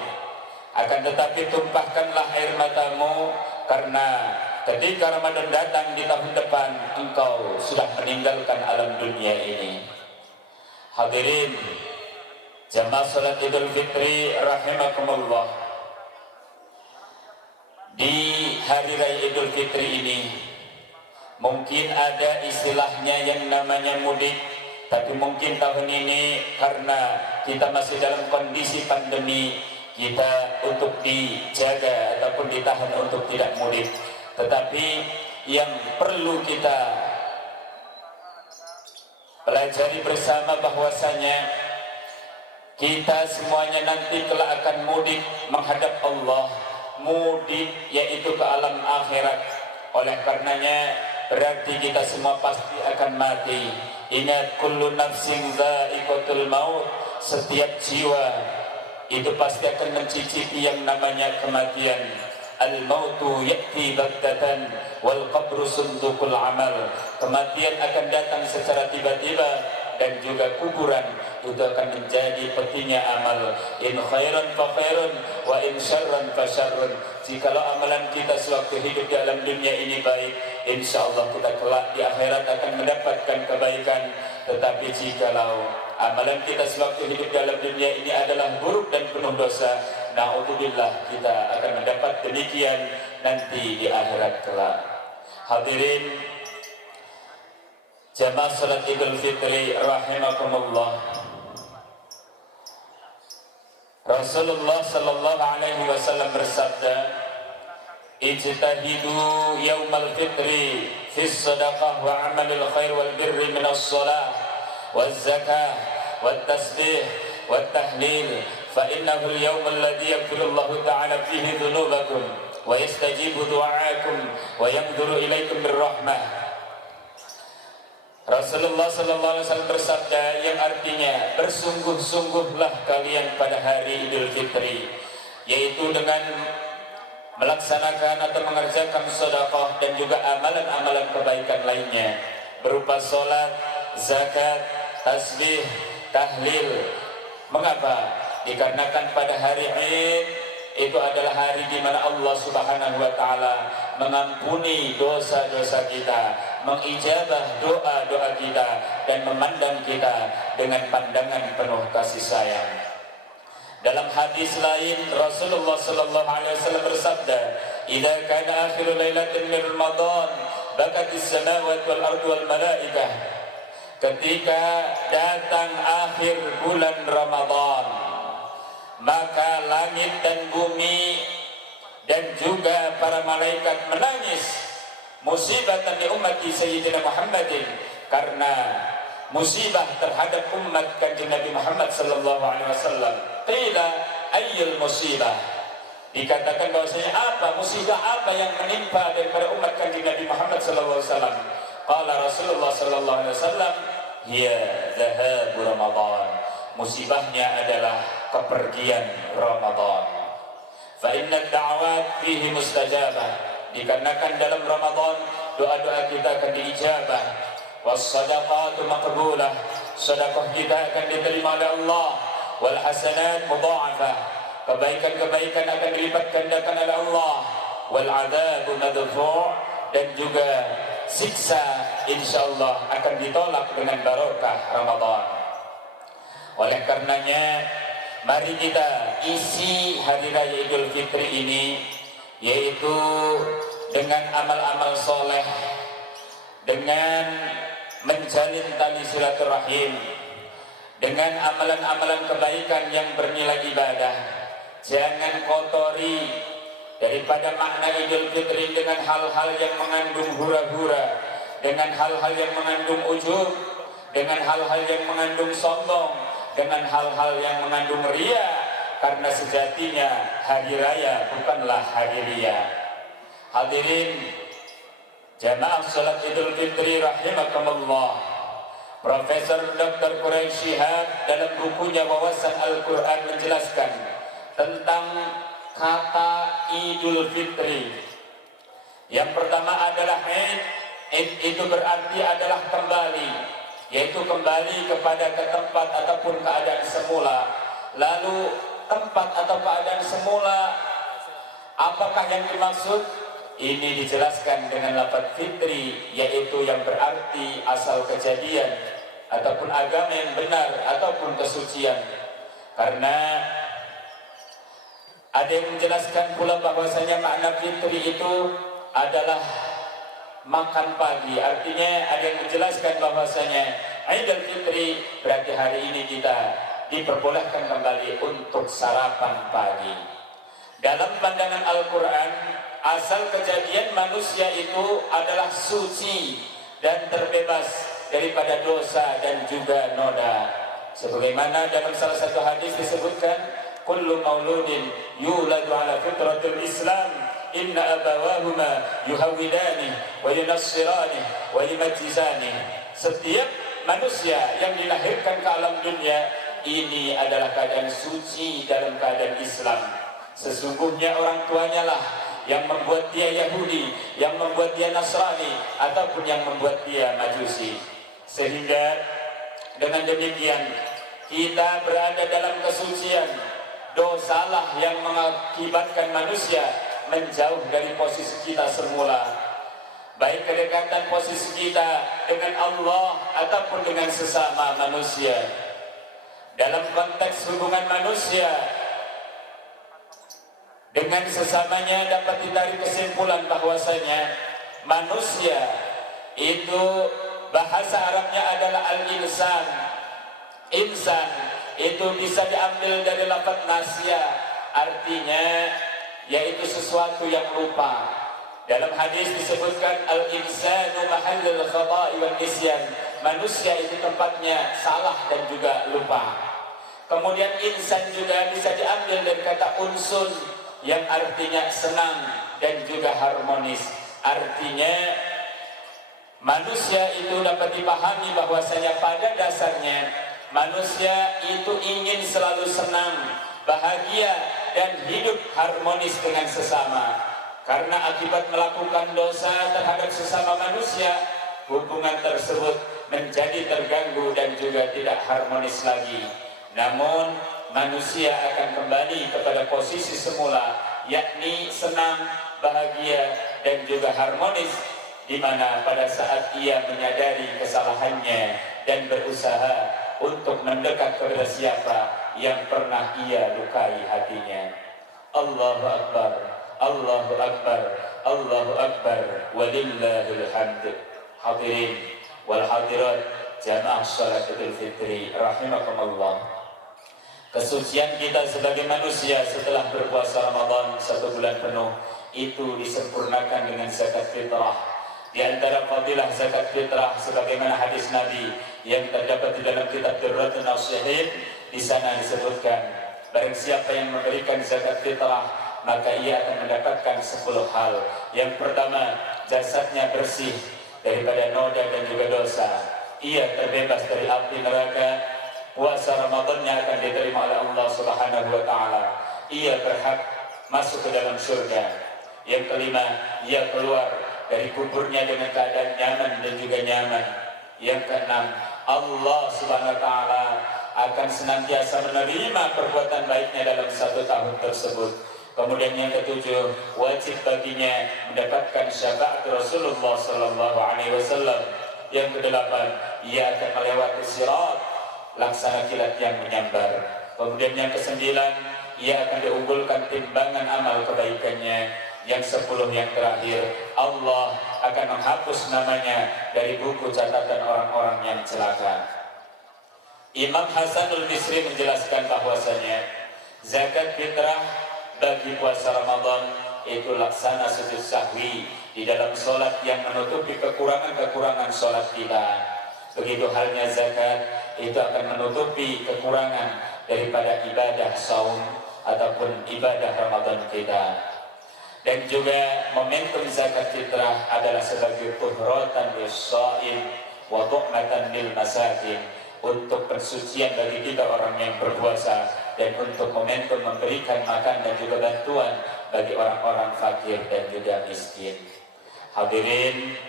Akan tetapi tumpahkanlah air matamu karena ketika Ramadan datang di tahun depan engkau sudah meninggalkan alam dunia ini. Hadirin jamaah salat Idul Fitri rahimakumullah. Di hari raya Idul Fitri ini mungkin ada istilahnya yang namanya mudik, tapi mungkin tahun ini karena kita masih dalam kondisi pandemi, kita untuk dijaga ataupun ditahan untuk tidak mudik. Tetapi yang perlu kita pelajari bersama bahwasanya kita semuanya nanti kelak akan mudik menghadap Allah, mudik yaitu ke alam akhirat. Oleh karenanya berarti kita semua pasti akan mati. Ingat, kullu nafsin dha'iqatul maut, setiap jiwa itu pasti akan mencicipi yang namanya kematian. Al-mautu ya'ti baghtatan wal qabru sunduqul amal. Kematian akan datang secara tiba-tiba dan juga kuburan itu akan menjadi petinya amal. In khairan fa khairun wa in syarran fa syarrun. Jikalau amalan kita sewaktu hidup di alam dunia ini baik, insyaallah kita kelak di akhirat akan mendapatkan kebaikan. Tetapi jikalau amalan kita sewaktu hidup di alam dunia ini adalah buruk dan penuh dosa, na'udzubillah, kita akan mendapat demikian nanti di akhirat kelak. Hadirin jamaah salat Idul Fitri rahimakumullah. Rasulullah sallallahu alaihi wasallam bersabda, ijtahidu yaumal fitri fi sadaqah wa amalil khair wal birri minas shalah waz zakah wat tasbih wat tahlil fa innahu al-yawm alladhi yaghfirullahu ta'ala fihi dhunubakum wa yastajibu du'aakum wa yanzuru ilaikum birrahmah. Rasulullah sallallahu alaihi wasallam bersabda yang artinya bersungguh-sungguhlah kalian pada hari Idul Fitri, yaitu dengan melaksanakan atau mengerjakan sedekah dan juga amalan-amalan kebaikan lainnya berupa salat, zakat, tasbih, tahlil. Mengapa? Dikarenakan pada hari Id itu adalah hari di mana Allah Subhanahu wa taala mengampuni dosa-dosa kita, mengijabah doa-doa kita dan memandang kita dengan pandangan penuh kasih sayang. Dalam hadis lain Rasulullah sallallahu alaihi wasallam bersabda, "Idza kana akhiru lailatin min Ramadan, bakatis samawati wal ardu wal malaikah." Ketika datang akhir bulan Ramadan, maka langit dan bumi dan juga para malaikat menangis musibatan li ummati sayyidina Muhammadin, karena musibah terhadap umat kanjeng Nabi Muhammad sallallahu alaihi wasallam. Qila ayyul musibah, dikatakan bahwasanya apa musibah apa yang menimpa daripada umat kanjeng Nabi Muhammad sallallahu alaihi wasallam. Qala Rasulullah sallallahu alaihi wasallam, hiya dhahabu Ramadan, musibahnya adalah kepergian Ramadan. Fa inna ad-da'awat fihi mustajabah, dikarenakan dalam Ramadan doa-doa kita akan diijabah. Was-sadaqatu maqbulah, sedekah kita akan diterima oleh Allah. Wal hasanat mudha'afah, kebaikan-kebaikan akan dilipat gandakan oleh Allah. Wal 'adzabu madfu', dan juga siksa insyaallah akan ditolak dengan barokah Ramadan. Oleh karenanya mari kita isi hari raya Idul Fitri ini yaitu dengan amal-amal soleh, dengan menjalin tali silaturahim, dengan amalan-amalan kebaikan yang bernilai ibadah. Jangan kotori daripada makna Idul Fitri dengan hal-hal yang mengandung hura-hura, dengan hal-hal yang mengandung ujub, dengan hal-hal yang mengandung sombong, dengan hal-hal yang mengandung ria, karena sejatinya hari raya bukanlah hari ria. Hadirin jamaah salat Idul Fitri rahimakumullah, Profesor Dr. Quraisy Shihab dalam bukunya Wawasan Al-Quran menjelaskan tentang kata Idul Fitri, Yang pertama adalah id itu berarti adalah kembali, yaitu kembali kepada ke tempat ataupun keadaan semula. Lalu tempat atau keadaan semula, apakah yang dimaksud? Ini dijelaskan dengan lafaz fitri, yaitu yang berarti asal kejadian ataupun agama yang benar ataupun kesucian. Karena ada yang menjelaskan pula bahwasanya makna fitri itu adalah makan pagi. Artinya ada yang menjelaskan bahwasanya Idul Fitri berarti hari ini kita diperbolehkan kembali untuk sarapan pagi. Dalam pandangan Al-Quran, asal kejadian manusia itu adalah suci dan terbebas daripada dosa dan juga noda. Sebagaimana dalam salah satu hadis disebutkan, kullu mauludin yuladu ala fitratil Islam, inna abawahuma yuhawidani wa yunassirani wa yumajjizani. Setiap manusia yang dilahirkan ke alam dunia ini adalah keadaan suci dalam keadaan Islam. Sesungguhnya orang tuanya lah yang membuat dia Yahudi, yang membuat dia Nasrani, ataupun yang membuat dia Majusi. Sehingga dengan demikian kita berada dalam kesucian. Dosalah yang mengakibatkan manusia menjauh dari posisi kita semula, baik kedekatan posisi kita dengan Allah ataupun dengan sesama manusia. Dalam konteks hubungan manusia dengan sesamanya dapat ditarik kesimpulan bahwasanya manusia itu bahasa Arabnya adalah al-insan. Insan itu bisa diambil dari lafaz nasya, artinya yaitu sesuatu yang lupa. Dalam hadis disebutkan al-insanu mahallul khata'i wan nisyan. Manusia itu tempatnya salah dan juga lupa. Kemudian insan juga bisa diambil dari kata unsun yang artinya senang dan juga harmonis. Artinya manusia itu dapat dipahami bahwasanya pada dasarnya manusia itu ingin selalu senang, bahagia dan hidup harmonis dengan sesama. Karena akibat melakukan dosa terhadap sesama manusia, hubungan tersebut menjadi terganggu dan juga tidak harmonis lagi. Namun manusia akan kembali kepada posisi semula, yakni senang, bahagia dan juga harmonis, di mana pada saat ia menyadari kesalahannya dan berusaha untuk mendekat kepada siapa yang pernah ia lukai hatinya. Allahu Akbar, Allahu Akbar, Allahu Akbar, walillahil hamd. Hadirin wal hadirat jamaah salat Idul Fitri rahimakumullah. Kesucian kita sebagai manusia setelah berpuasa Ramadan 1 bulan penuh itu disempurnakan dengan zakat fitrah. Di antara fadilah zakat fitrah sebagaimana hadis Nabi yang terdapat di dalam kitab Durratun Nasihin, di sana disebutkan barang siapa yang memberikan zakat fitrah maka ia akan mendapatkan 10 hal. Yang pertama, jasadnya bersih daripada noda dan juga dosa. Ia terbebas dari api neraka. Puasa Ramadannya akan diterima oleh Allah Subhanahu wa taala. Ia berhak masuk ke dalam surga. Yang kelima, ia keluar dari kuburnya dengan keadaan nyaman dan juga nyaman. Yang keenam, Allah Subhanahu wa taala akan senantiasa menerima perbuatan baiknya dalam 1 tahun tersebut. Kemudian yang ketujuh, wajib baginya mendapatkan syafaat Rasulullah sallallahu alaihi wasallam. Yang kedelapan, ia akan melewati sirat, laksana kilat yang menyambar. Kemudian yang kesembilan, ia akan diunggulkan timbangan amal kebaikannya. Yang 10 yang terakhir, Allah akan menghapus namanya dari buku catatan orang-orang yang celaka. Imam Hasanul Bisri menjelaskan bahwasanya zakat fitrah bagi puasa Ramadan itu laksana sujud sahwi di dalam solat yang menutupi kekurangan-kekurangan solat kita. Begitu halnya zakat itu akan menutupi kekurangan daripada ibadah saum ataupun ibadah Ramadan kita. Dan juga momentum zakat fitrah adalah sebagai tuhratan lis-shaim wa tu'matan lil masakin, untuk persucian bagi kita orang yang berpuasa dan untuk momentum memberikan makan dan juga bantuan bagi orang-orang fakir dan juga miskin. Hadirin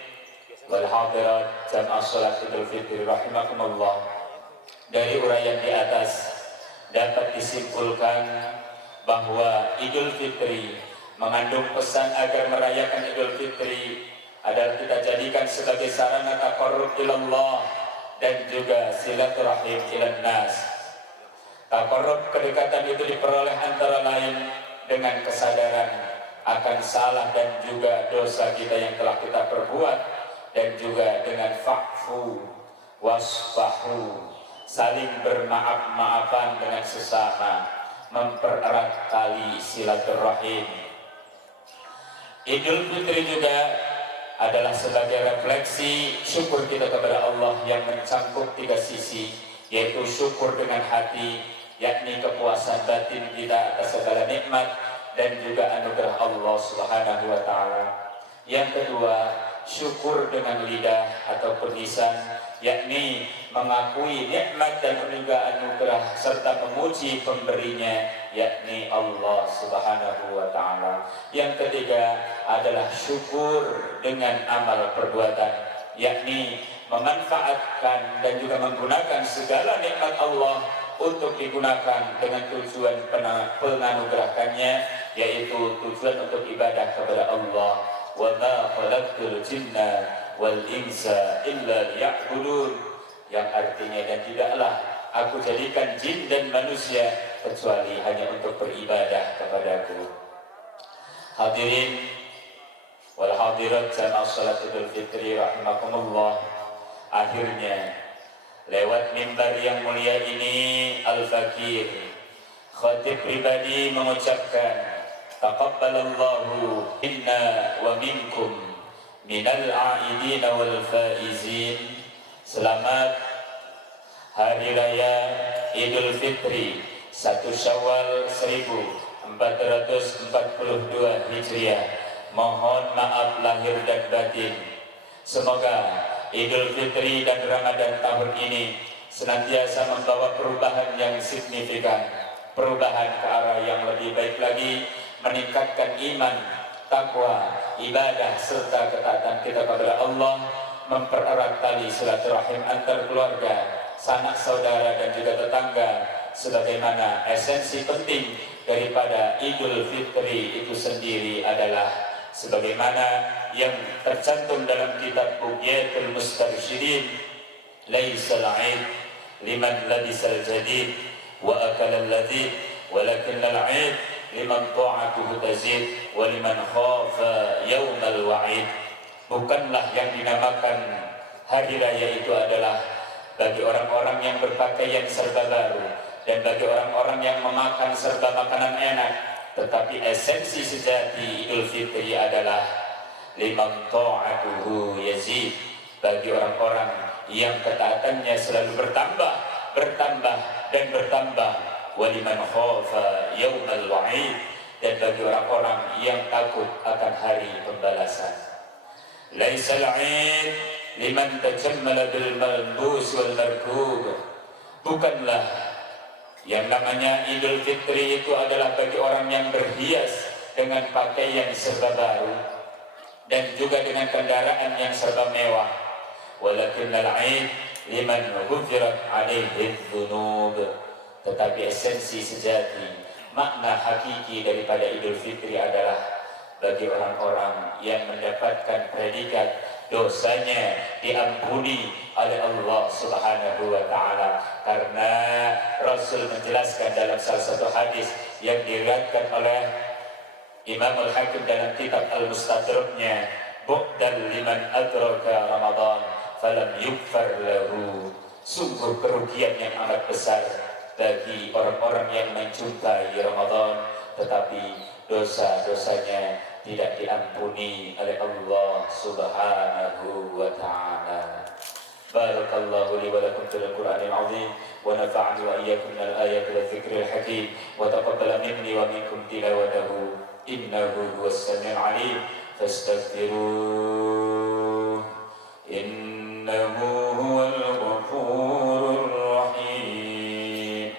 wal hadirat jamaah salat Idul Fitri rahimakumullah. Dari uraian di atas dapat disimpulkan bahwa Idul Fitri mengandung pesan agar merayakan Idul Fitri adalah kita jadikan sebagai sarana taqarrub ilallah dan juga silaturahim ilan nas. Taqarrub, kedekatan itu diperoleh antara lain dengan kesadaran akan salah dan juga dosa kita yang telah kita perbuat, dan juga dengan fa'fu wasfahu, saling bermaaf-maafan dengan sesama, mempererat tali silaturahim. Idul Fitri juga adalah sebagai refleksi syukur kita kepada Allah yang mencangkup tiga sisi, yaitu syukur dengan hati, yakni kepuasan batin kita atas segala nikmat dan juga anugerah Allah Subhanahu wa taala. Yang kedua, syukur dengan lidah ataupun lisan, yakni mengakui nikmat dan juga anugerah serta memuji pemberinya, yakni Allah Subhanahu wa taala. Yang ketiga adalah syukur dengan amal perbuatan, yakni memanfaatkan dan juga menggunakan segala nikmat Allah untuk digunakan dengan tujuan penganugerahannya, yaitu tujuan untuk ibadah kepada Allah. Wa ma khalaqtul jinna wal insa illa liya'budun, yang artinya dan tidaklah aku jadikan jin dan manusia kecuali hanya untuk beribadah kepadaku. Hadirin wal hadirat jamaah salat Idul Fitri rahimakumullah, akhirnya lewat mimbar yang mulia ini Al-Fakir khatib pribadi mengucapkan, taqabbalallahu minna wa minkum minal a'idin wal faizin. Selamat Hari Raya Idul Fitri 1 Syawal 1442 Hijriah. Mohon maaf lahir dan batin. Semoga Idul Fitri dan Ramadan tahun ini senantiasa membawa perubahan yang signifikan, perubahan ke arah yang lebih baik lagi, meningkatkan iman, takwa, ibadah serta ketaatan kita kepada Allah, mempererat tali silaturahim antar keluarga, sanak saudara dan juga tetangga, sebagaimana esensi penting daripada Idul Fitri itu sendiri adalah sebagaimana yang tercantum dalam kitab Bughyatul Mustarsyidin, laisal 'aid liman labisal jadid wa akala al-ladid walakinnal 'aid liman ta'atuhu tazid wa liman khafa yaumal wa'id. Bukanlah yang dinamakan hari raya itu adalah bagi orang-orang yang berpakaian serba baru dan bagi orang-orang yang memakan serba makanan enak, tetapi esensi sejati Idul Fitri adalah liman ta'atuhu yazid, bagi orang-orang yang ketaatannya selalu bertambah, bertambah dan bertambah, waliman khafa yaumal wa'id, dan bagi orang-orang yang takut akan hari pembalasan. Laisal 'aid liman tajammala bil malbus wal markub. Bukanlah yang namanya Idul Fitri itu adalah bagi orang yang berhias dengan pakaian serba baru dan juga dengan kendaraan yang serba mewah. Walakinnal 'aid liman ghufirat 'alaihi dzunub. Tetapi esensi sejati, makna hakiki daripada Idul Fitri adalah bagi orang-orang yang mendapatkan predikat dosanya diampuni oleh Allah Subhanahu wa taala, karena Rasul menjelaskan dalam salah satu hadis yang diriwayatkan oleh Imam Al-Hakim dalam kitab Al-Mustadraknya, bu'dan liman adraka Ramadan falam yughfar lahu. Sungguh kerugian yang amat besar bagi orang-orang yang menjumpai Ramadan tetapi dosa-dosanya tidak diampuni oleh Allah Subhanahu wa ta'ala. Barakallahu li wa lakum fil Qur'anil 'azim wa nafa'ani wa iyyakum minal ayati wa dzikril hakim wa taqabbala minni wa minkum tilawatahu innahu huwas samiul 'alim fastaghfiruh innahu huwal ghafurur rahim.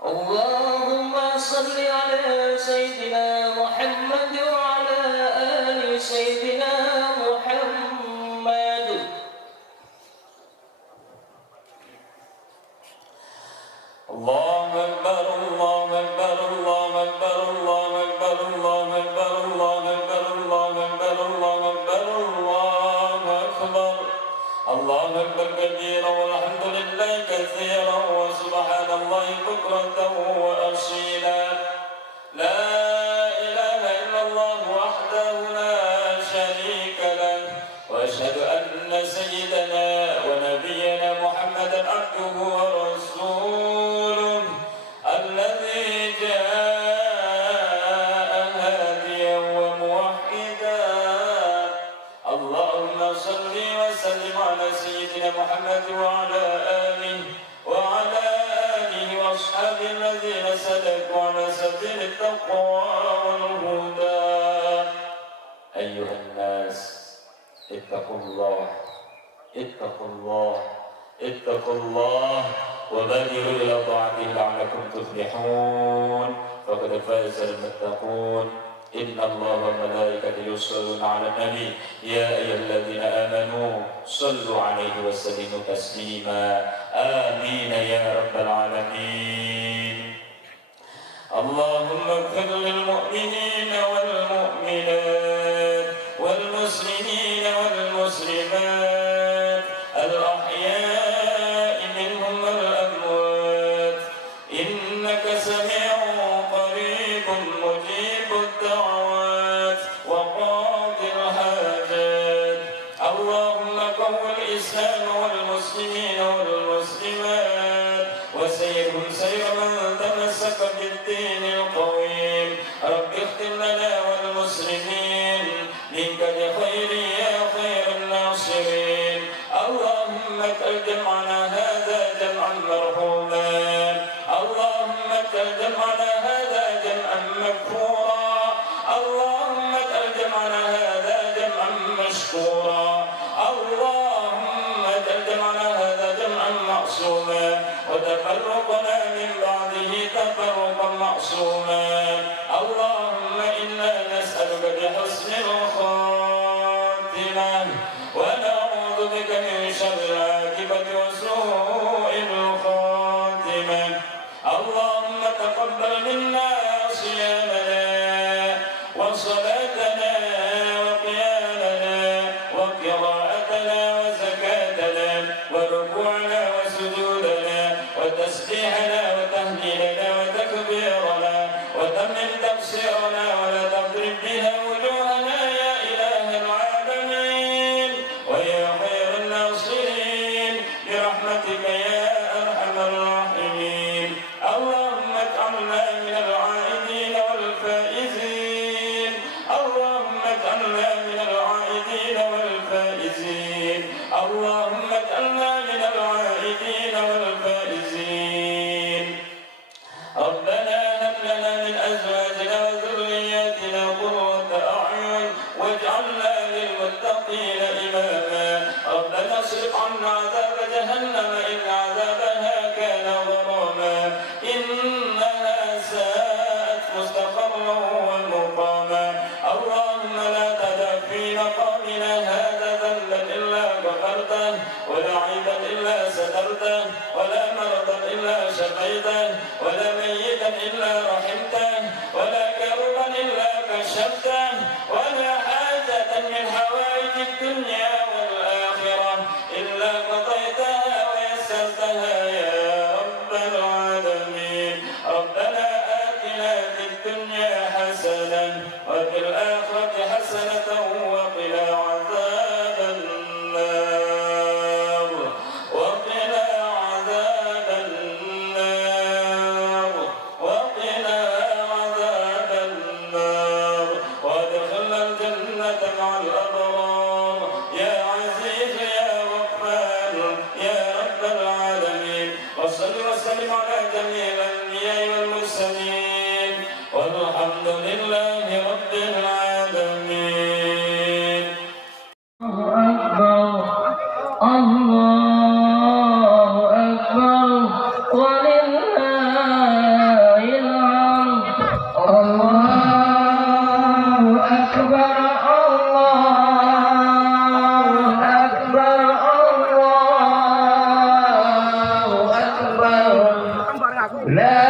Allahumma salli ala sayyidina Muhammad wa ala ali sayyidina الله أكبر كبيرا والحمد لله كثيرا وسبحان الله بكرة وأصيلا لا إله إلا الله وحده لا شريك له وأشهد أن سيدنا ونبينا محمدا عبده ورسوله الذي جاء هاديا وموحدا اللهم صل وسلم على سيدنا محمد وعلى آله وأصحابه الذين سلكوا على سبيل التقوى والهدى أيها الناس اتقوا الله اتقوا الله اتقوا الله وبادروا إلى طاعته لعلكم تفلحون فقد فاز المتقون إن الله وملائكته يصلون على النبي يا أيها الذين آمنوا صلوا عليه وسلموا تسليما آمين يا رب العالمين اللهم اغفر للمؤمنين والمؤمنات والمسلمين والمسلمات الأحياء منهم والأموات إنك سميع قريب مجيب الدعوات وقاضي الحاجات اللهم قو الإسلام والمسلمين والمسلمات وسيرهم سير من تمسك بالدين القويم رب اختم لنا والمسلمين منك لخير يا خير الناصرين اللهم اجعل جمعنا هذا جمعا مرحوما اللهم اجعل جمعنا هذا جمعا مغفورا اللهم اجعل جمعنا هذا جمعا مشكورا اللهم اجعل جمعنا هذا جمعا معصوما وتفرقنا من بعده تفرقا معصوما اللهم إنا نسألك بحسن الخاتمة ونعوذ بك من شر العاقبة وسوء الخاتمة اللهم تقبل منا صيامنا وصلاتنا وقيامنا وقراءتنا وزكاتنا وركوعنا وسجودنا وتسبيحنا وتهليلنا وتكبيرنا وتمم تقصيرنا ولا تضرب بها وجوهنا يا إله العالمين ويا خير الناصرين برحمتك يا أرحم الراحمين اللهم اجعلنا من العائدين والفائزين اللهم اجعلنا من العائدين والفائزين اللهم اجعلنا من العائدين والفائزين ربنا هب لنا من أزواجنا وذرياتنا قرة أعين واجعلنا للمتقين إماما ربنا اصرف عنا عذاب جهنم إن عذابها كان غراما إنها ساءت مستقرا ومقاما اللهم لا تدع في مقامنا هذا ذنبا إلا غفرته ولا عيبا إلا سترته ولا مرضا إلا شفيته ولا ميتا إلا رحمته ولا كربا إلا كشفته ولا حاجة من حوائج الدنيا والآخرة إلا قضيتها ويسرتها يا رب العالمين ربنا آتنا في الدنيا حسنة وفي الآخرة حسنة وقنا عذاب النار وقنا عذاب النار وقنا عذاب النار وادخلنا الجنة مع الأبرار يا عزيز يا غفار يا رب العالمين وصل وسلم على جميع الأنبياء والمرسلين والحمد لله رب العالمين الله أكبر ولله الحمد الله أكبر الله أكبر الله أكبر لا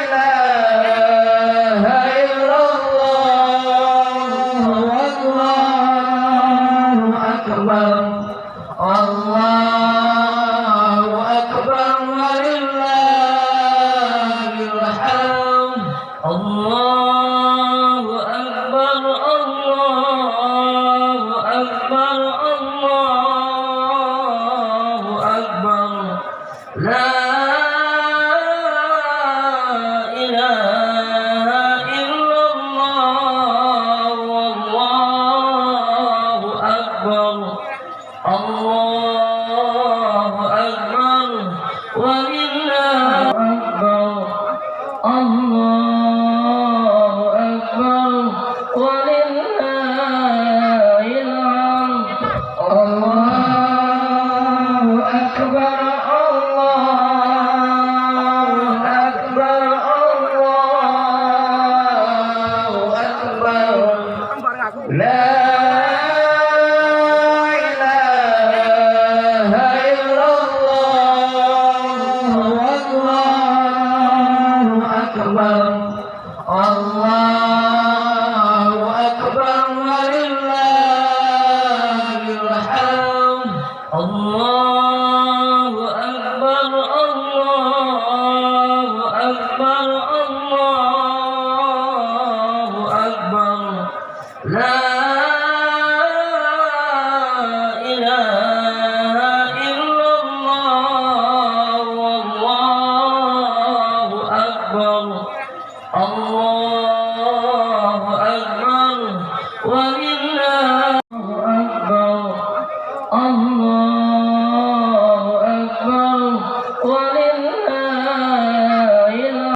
إله إلا الله والله أكبر أكبر الله أكبر ولله الحمد الله أكبر الله أكبر الله أكبر لا إله إلا الله والله أكبر الله أكبر ولله أكبر الله أكبر ولله الحمد الله أكبر الله أكبر الله أكبر لا إله إلا الله والله أكبر الله أكبر ولله الحمد الله أكبر الله أكبر الله أكبر لا إله إلا الله والله أكبر الله